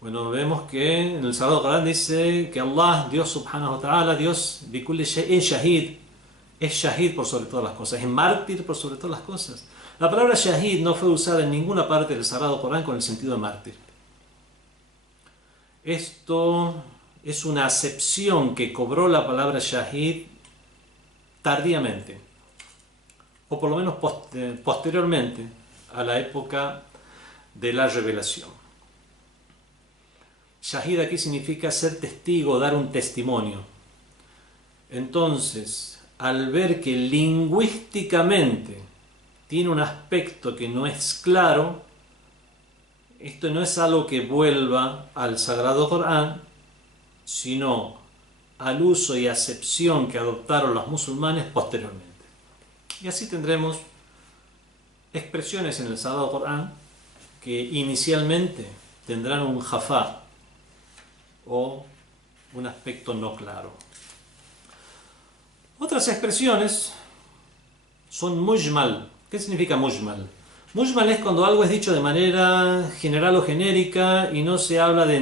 Bueno, vemos que en el Sagrado Corán dice que Allah, Dios subhanahu wa ta'ala, Dios bikulli shay'in shahid, es shahid por sobre todas las cosas, es mártir por sobre todas las cosas. La palabra shahid no fue usada en ninguna parte del Sagrado Corán con el sentido de mártir. Esto es una acepción que cobró la palabra shahid tardíamente, o por lo menos posteriormente a la época de la revelación. Shahid aquí significa ser testigo, dar un testimonio. Entonces, al ver que lingüísticamente tiene un aspecto que no es claro, esto no es algo que vuelva al Sagrado Corán, sino al uso y acepción que adoptaron los musulmanes posteriormente. Y así tendremos expresiones en el Sagrado Corán que inicialmente tendrán un jafá o un aspecto no claro. Otras expresiones son mujmal. ¿Qué significa mujmal? Mujmal es cuando algo es dicho de manera general o genérica y no se habla de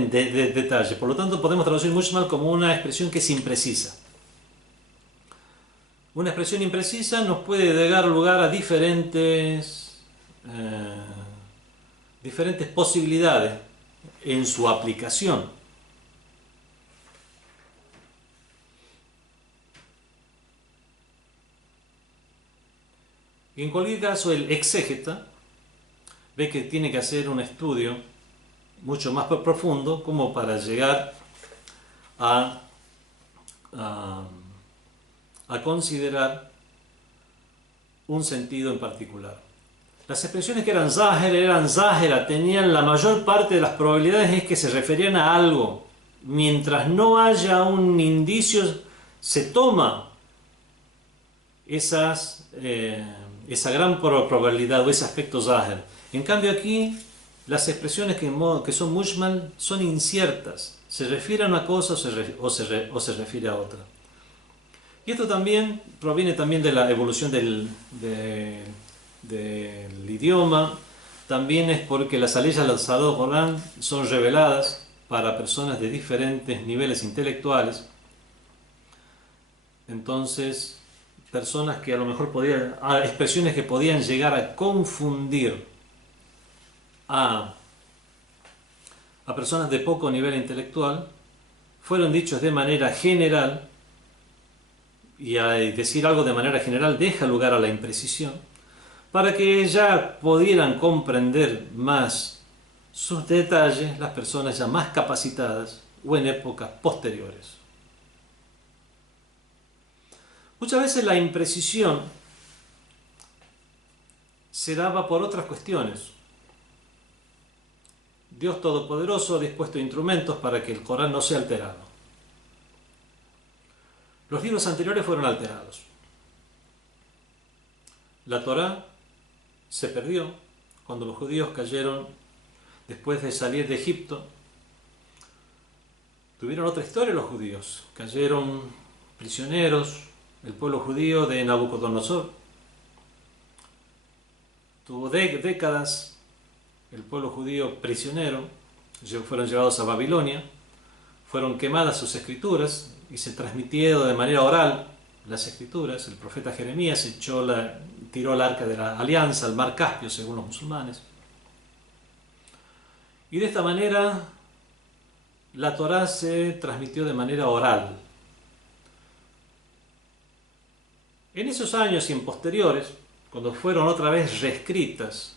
detalle. Por lo tanto, podemos traducir mujmal como una expresión que es imprecisa. Una expresión imprecisa nos puede dar lugar a diferentes posibilidades en su aplicación. En cualquier caso, el exégeta ve que tiene que hacer un estudio mucho más profundo como para llegar a considerar un sentido en particular. Las expresiones que eran záhira, tenían la mayor parte de las probabilidades es que se referían a algo. Mientras no haya un indicio, se toma esa gran probabilidad o ese aspecto záhir. En cambio aquí, las expresiones que son mujmal son inciertas. Se refiere a una cosa o se refiere a otra. Y esto también proviene también de la evolución del idioma. También es porque las leyes del Sagrado Corán son reveladas para personas de diferentes niveles intelectuales. Entonces, personas que a lo mejor expresiones que podían llegar a confundir a personas de poco nivel intelectual, fueron dichos de manera general, y al decir algo de manera general deja lugar a la imprecisión, para que ya pudieran comprender más sus detalles las personas ya más capacitadas o en épocas posteriores. Muchas veces la imprecisión se daba por otras cuestiones. Dios Todopoderoso ha dispuesto instrumentos para que el Corán no sea alterado. Los libros anteriores fueron alterados. La Torá se perdió cuando los judíos cayeron después de salir de Egipto. Tuvieron otra historia los judíos. Cayeron prisioneros, el pueblo judío de Nabucodonosor. Tuvo décadas el pueblo judío prisionero, fueron llevados a Babilonia, fueron quemadas sus escrituras y se transmitieron de manera oral las escrituras. El profeta Jeremías tiró el arca de la alianza al mar Caspio, según los musulmanes. Y de esta manera la Torá se transmitió de manera oral. En esos años y en posteriores, cuando fueron otra vez reescritas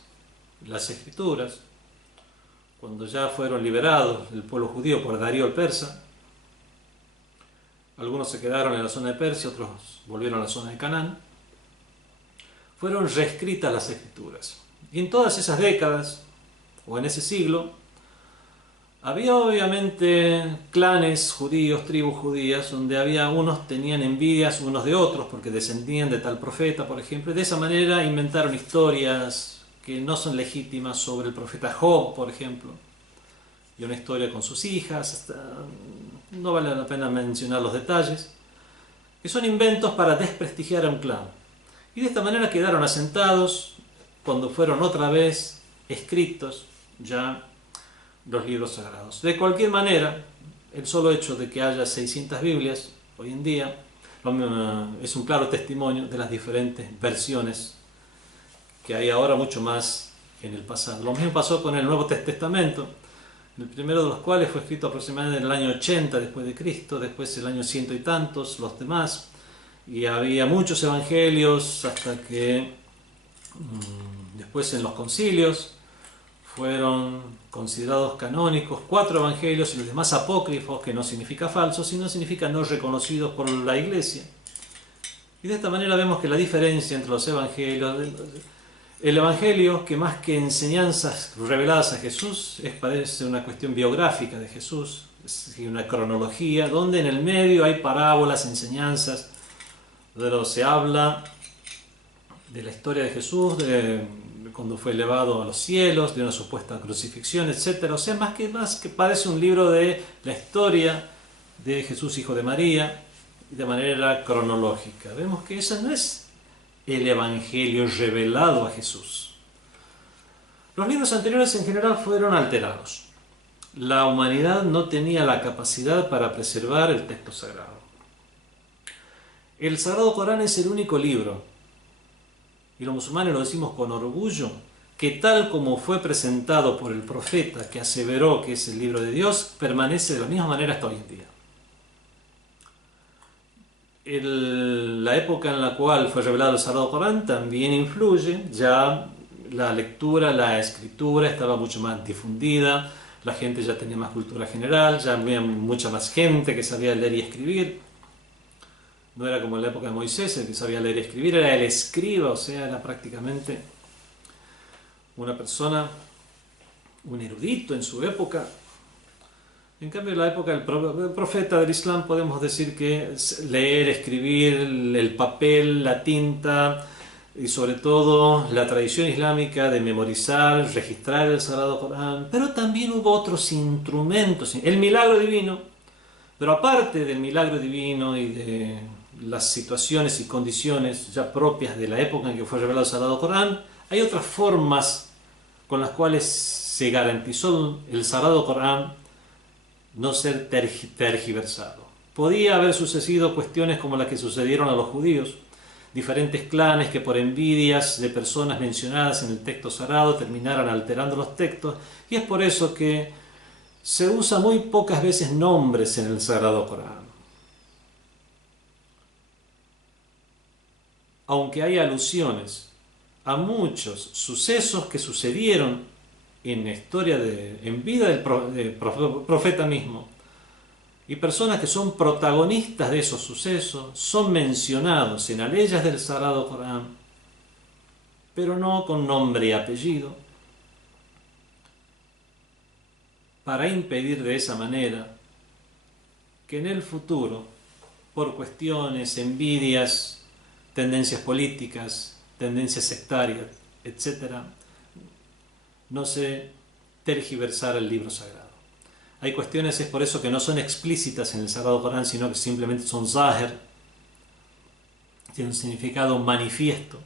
las escrituras, cuando ya fueron liberados el pueblo judío por Darío el persa, algunos se quedaron en la zona de Persia, otros volvieron a la zona de Canaán, fueron reescritas las escrituras. Y en todas esas décadas, o en ese siglo, había obviamente clanes judíos, tribus judías, donde había unos tenían envidias unos de otros porque descendían de tal profeta, por ejemplo, y de esa manera inventaron historias que no son legítimas sobre el profeta Job, por ejemplo, y una historia con sus hijas, no vale la pena mencionar los detalles, que son inventos para desprestigiar a un clan. Y de esta manera quedaron asentados cuando fueron otra vez escritos ya los libros sagrados. De cualquier manera, el solo hecho de que haya 600 Biblias hoy en día es un claro testimonio de las diferentes versiones que hay ahora, mucho más en el pasado. Lo mismo pasó con el Nuevo Testamento, el primero de los cuales fue escrito aproximadamente en el año 80 después de Cristo, después el año ciento y tantos, los demás, y había muchos evangelios hasta que después en los concilios fueron considerados canónicos 4 evangelios y los demás apócrifos, que no significa falsos, sino significa no reconocidos por la Iglesia. Y de esta manera vemos que la diferencia entre los evangelios, el evangelio, que más que enseñanzas reveladas a Jesús, parece una cuestión biográfica de Jesús, es una cronología, donde en el medio hay parábolas, enseñanzas, donde se habla de la historia de Jesús, de cuando fue elevado a los cielos, de una supuesta crucifixión, etc. O sea, más que parece un libro de la historia de Jesús, hijo de María, de manera cronológica. Vemos que ese no es el evangelio revelado a Jesús. Los libros anteriores en general fueron alterados. La humanidad no tenía la capacidad para preservar el texto sagrado. El Sagrado Corán es el único libro, y los musulmanes lo decimos con orgullo, que tal como fue presentado por el profeta que aseveró que es el libro de Dios, permanece de la misma manera hasta hoy en día. La época en la cual fue revelado el Sagrado Corán también influye, ya la lectura, la escritura estaba mucho más difundida, la gente ya tenía más cultura general, ya había mucha más gente que sabía leer y escribir. No era como en la época de Moisés, el que sabía leer y escribir, era el escriba, o sea, era prácticamente una persona, un erudito en su época. En cambio, en la época del profeta del Islam podemos decir que leer, escribir, el papel, la tinta y sobre todo la tradición islámica de memorizar, registrar el Sagrado Corán, pero también hubo otros instrumentos, el milagro divino, pero aparte del milagro divino y de las situaciones y condiciones ya propias de la época en que fue revelado el Sagrado Corán, hay otras formas con las cuales se garantizó el Sagrado Corán no ser tergiversado. Podía haber sucedido cuestiones como las que sucedieron a los judíos, diferentes clanes que por envidias de personas mencionadas en el texto sagrado terminaran alterando los textos, y es por eso que se usa muy pocas veces nombres en el Sagrado Corán. Aunque hay alusiones a muchos sucesos que sucedieron en la historia en vida del profeta mismo, y personas que son protagonistas de esos sucesos son mencionados en aleyas del Sagrado Corán, pero no con nombre y apellido, para impedir de esa manera que en el futuro, por cuestiones, envidias, tendencias políticas, tendencias sectarias, etc., no se tergiversara el libro sagrado. Hay cuestiones, es por eso que no son explícitas en el Sagrado Corán, sino que simplemente son zahir, tienen un significado manifiesto.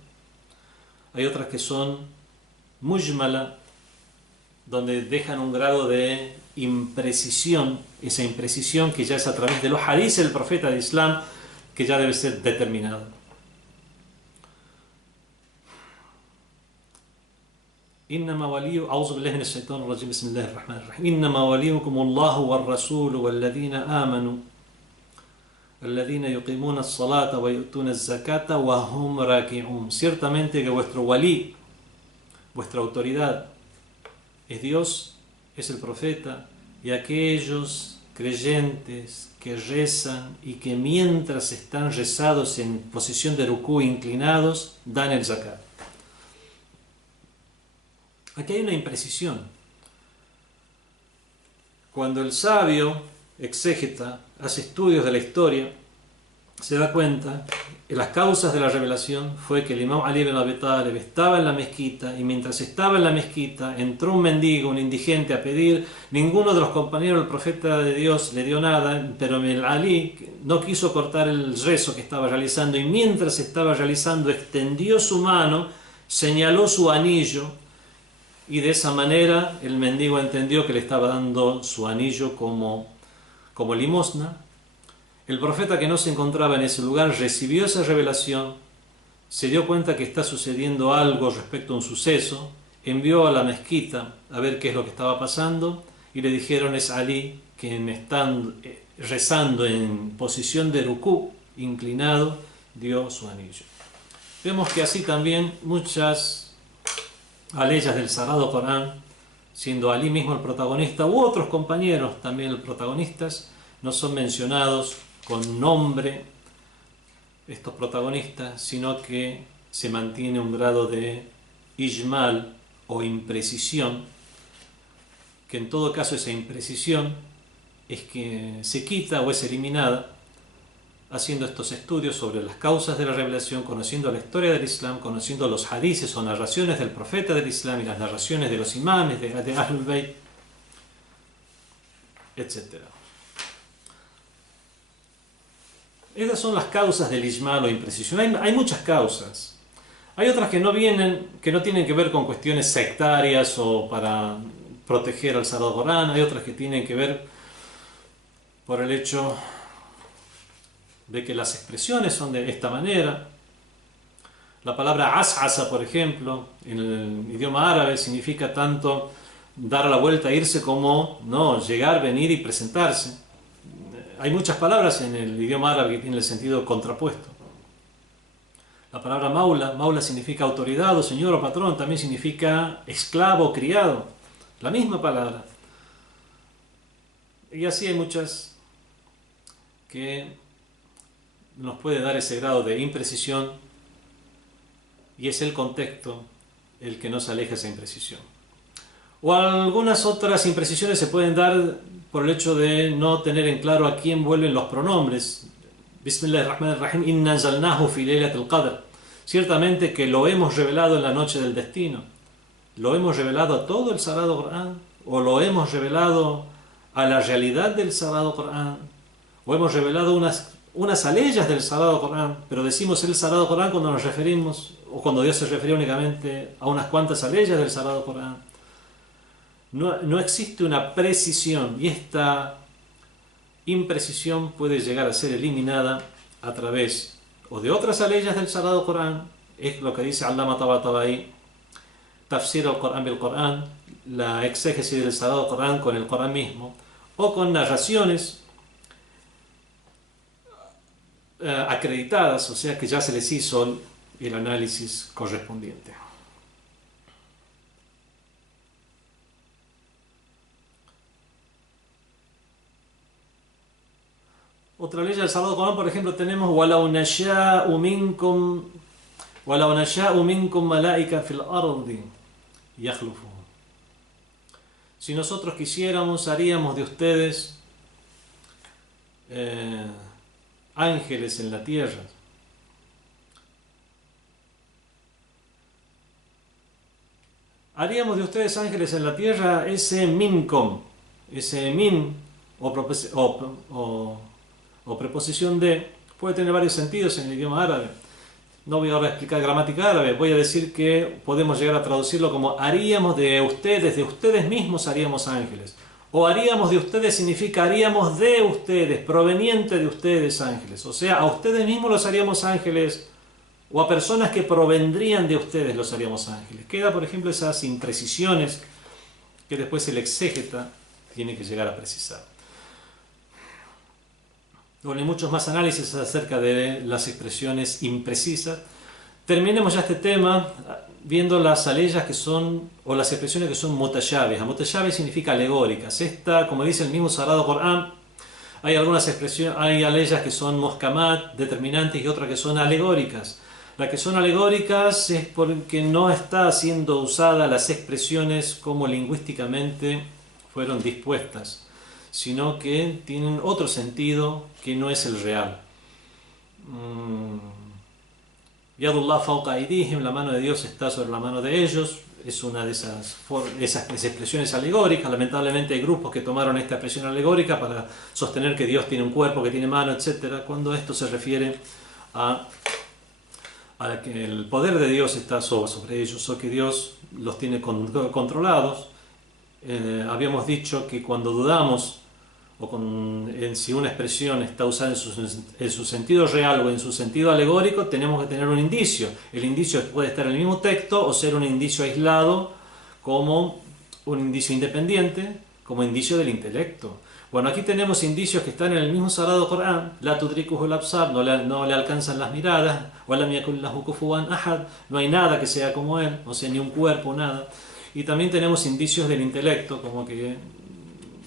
Hay otras que son mujmala, donde dejan un grado de imprecisión, esa imprecisión que ya es a través de los hadices del profeta del Islam, que ya debe ser determinado. إنما ولي أعوذ بالله من الشيطان الرجيم بسم الله الرحمن الرحيم إنما وليكم الله والرسول والذين آمنوا الذين يقيمون الصلاة ويؤتون الزكاة وهم راكعون. Ciertamente que vuestro walí, vuestra autoridad, es Dios, es el profeta y aquellos creyentes que rezan y que mientras están rezados en posición de rukú inclinados, dan el zakat. Aquí hay una imprecisión. Cuando el sabio exégeta hace estudios de la historia, se da cuenta que las causas de la revelación fue que el imam Ali ibn Abi Talib estaba en la mezquita y mientras estaba en la mezquita entró un mendigo, un indigente a pedir. Ninguno de los compañeros del profeta de Dios le dio nada, pero el Ali no quiso cortar el rezo que estaba realizando y mientras estaba realizando extendió su mano, señaló su anillo y de esa manera el mendigo entendió que le estaba dando su anillo como limosna. El profeta, que no se encontraba en ese lugar, recibió esa revelación, se dio cuenta que está sucediendo algo respecto a un suceso, envió a la mezquita a ver qué es lo que estaba pasando y le dijeron: es Ali quien está rezando en posición de rukú, inclinado, dio su anillo. Vemos que así también muchas aleyas del Sagrado Corán, siendo Ali mismo el protagonista u otros compañeros también los protagonistas, no son mencionados con nombre estos protagonistas, sino que se mantiene un grado de ijmal o imprecisión, que en todo caso esa imprecisión es que se quita o es eliminada haciendo estos estudios sobre las causas de la revelación, conociendo la historia del Islam, conociendo los hadices o narraciones del profeta del Islam y las narraciones de los imames, de Ahlul Bayt, etc. Esas son las causas del ijmal o imprecisión. Hay muchas causas. Hay otras que no tienen que ver con cuestiones sectarias o para proteger al Sagrado Corán. Hay otras que tienen que ver por el hecho de que las expresiones son de esta manera. La palabra as'asa, por ejemplo, en el idioma árabe significa tanto dar la vuelta, irse, como llegar, venir y presentarse. Hay muchas palabras en el idioma árabe que tienen el sentido contrapuesto. La palabra maula significa autoridad o señor o patrón, también significa esclavo o criado. La misma palabra. Y así hay muchas que nos puede dar ese grado de imprecisión y es el contexto el que nos aleja esa imprecisión. O algunas otras imprecisiones se pueden dar por el hecho de no tener en claro a quién vuelven los pronombres. Bismillahirrahmanirrahim, inna anzalnahu fi laylatil qadr. Ciertamente que lo hemos revelado en la noche del destino. ¿Lo hemos revelado a todo el Sagrado Corán? ¿O lo hemos revelado a la realidad del Sagrado Corán? ¿O hemos revelado unas aleyas del Sagrado Corán? Pero decimos el Sagrado Corán cuando nos referimos, o cuando Dios se refería únicamente a unas cuantas aleyas del Sagrado Corán. No existe una precisión y esta imprecisión puede llegar a ser eliminada a través o de otras aleyas del Sagrado Corán, es lo que dice Allama Tabatabai, Tafsir al-Corán bil-Corán, la exégesis del Sagrado Corán con el Corán mismo, o con narraciones acreditadas, o sea que ya se les hizo el análisis correspondiente. Otra ley del Sagrado Corán, por ejemplo, tenemos وَلَوْ نَشَاءُ مِنْكُمْ مَلَائِكَ فِي الْأَرْضِ يَخْلُفُونَ. Si nosotros quisiéramos, haríamos de ustedes ángeles en la tierra. Haríamos de ustedes ángeles en la tierra, ese minkum, ese min o preposición de puede tener varios sentidos en el idioma árabe. No voy ahora a explicar gramática árabe, voy a decir que podemos llegar a traducirlo como haríamos de ustedes mismos haríamos ángeles. O haríamos de ustedes significa haríamos de ustedes, proveniente de ustedes ángeles. O sea, a ustedes mismos los haríamos ángeles o a personas que provendrían de ustedes los haríamos ángeles. Queda, por ejemplo, esas imprecisiones que después el exégeta tiene que llegar a precisar. Bueno, hay muchos más análisis acerca de las expresiones imprecisas. Terminemos ya este tema viendo las aleyas que son, o las expresiones que son mutashabih. Mutashabih significa alegóricas. Esta, como dice el mismo Sagrado Corán, Hay algunas expresiones, hay aleyas que son muhkamat, determinantes, y otras que son alegóricas. Las que son alegóricas es porque no está siendo usada las expresiones como lingüísticamente fueron dispuestas, sino que tienen otro sentido que no es el real. Yadullah fawqa aydihim, la mano de Dios está sobre la mano de ellos, es una de esas expresiones alegóricas. Lamentablemente hay grupos que tomaron esta expresión alegórica para sostener que Dios tiene un cuerpo, que tiene mano, etc., cuando esto se refiere a que el poder de Dios está sobre ellos, o que Dios los tiene controlados. Habíamos dicho que cuando dudamos en si una expresión está usada en su sentido real o en su sentido alegórico, tenemos que tener un indicio. El indicio puede estar en el mismo texto o ser un indicio aislado, como un indicio independiente, como indicio del intelecto. Bueno, aquí tenemos indicios que están en el mismo Sagrado Corán. La tudrikuhu al-absar, no le alcanzan las miradas. Walam yakun lahu kufuwan ahad, no hay nada que sea como él, o sea, ni un cuerpo, nada. Y también tenemos indicios del intelecto, como que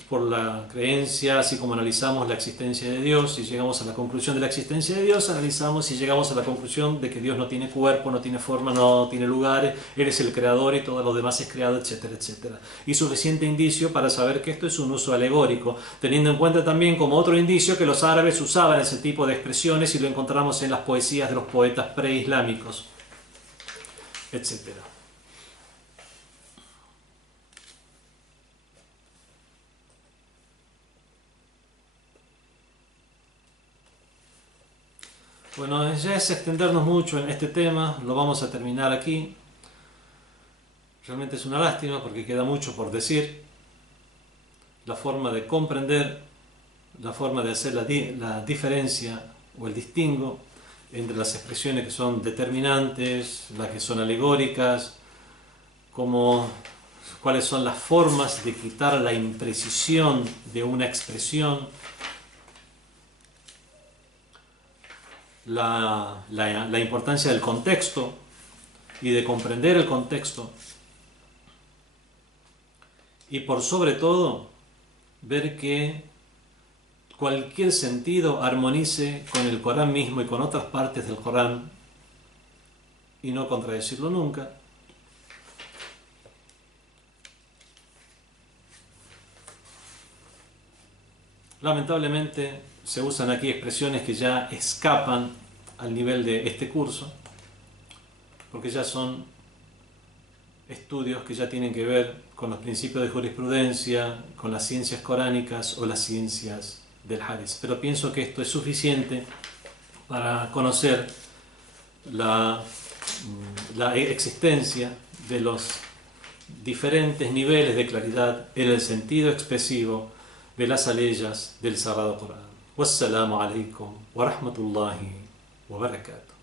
por la creencia, así como analizamos la existencia de Dios y llegamos a la conclusión de la existencia de Dios, analizamos y llegamos a la conclusión de que Dios no tiene cuerpo, no tiene forma, no tiene lugares, Él es el creador y todo lo demás es creado, etcétera, etcétera. Y suficiente indicio para saber que esto es un uso alegórico, teniendo en cuenta también como otro indicio que los árabes usaban ese tipo de expresiones y lo encontramos en las poesías de los poetas preislámicos, etcétera. Bueno, ya es extendernos mucho en este tema, lo vamos a terminar aquí. Realmente es una lástima porque queda mucho por decir. La forma de comprender, la forma de hacer la diferencia o el distingo entre las expresiones que son determinantes, las que son alegóricas, cuáles son las formas de quitar la imprecisión de una expresión, la importancia del contexto y de comprender el contexto, y por sobre todo ver que cualquier sentido armonice con el Corán mismo y con otras partes del Corán y no contradecirlo nunca. Lamentablemente se usan aquí expresiones que ya escapan al nivel de este curso, porque ya son estudios que ya tienen que ver con los principios de jurisprudencia, con las ciencias coránicas o las ciencias del hadith. Pero pienso que esto es suficiente para conocer la existencia de los diferentes niveles de claridad en el sentido expresivo de las aleyas del Sagrado Corán. Wassalamu alaikum wa rahmatullahi wa barakatuh.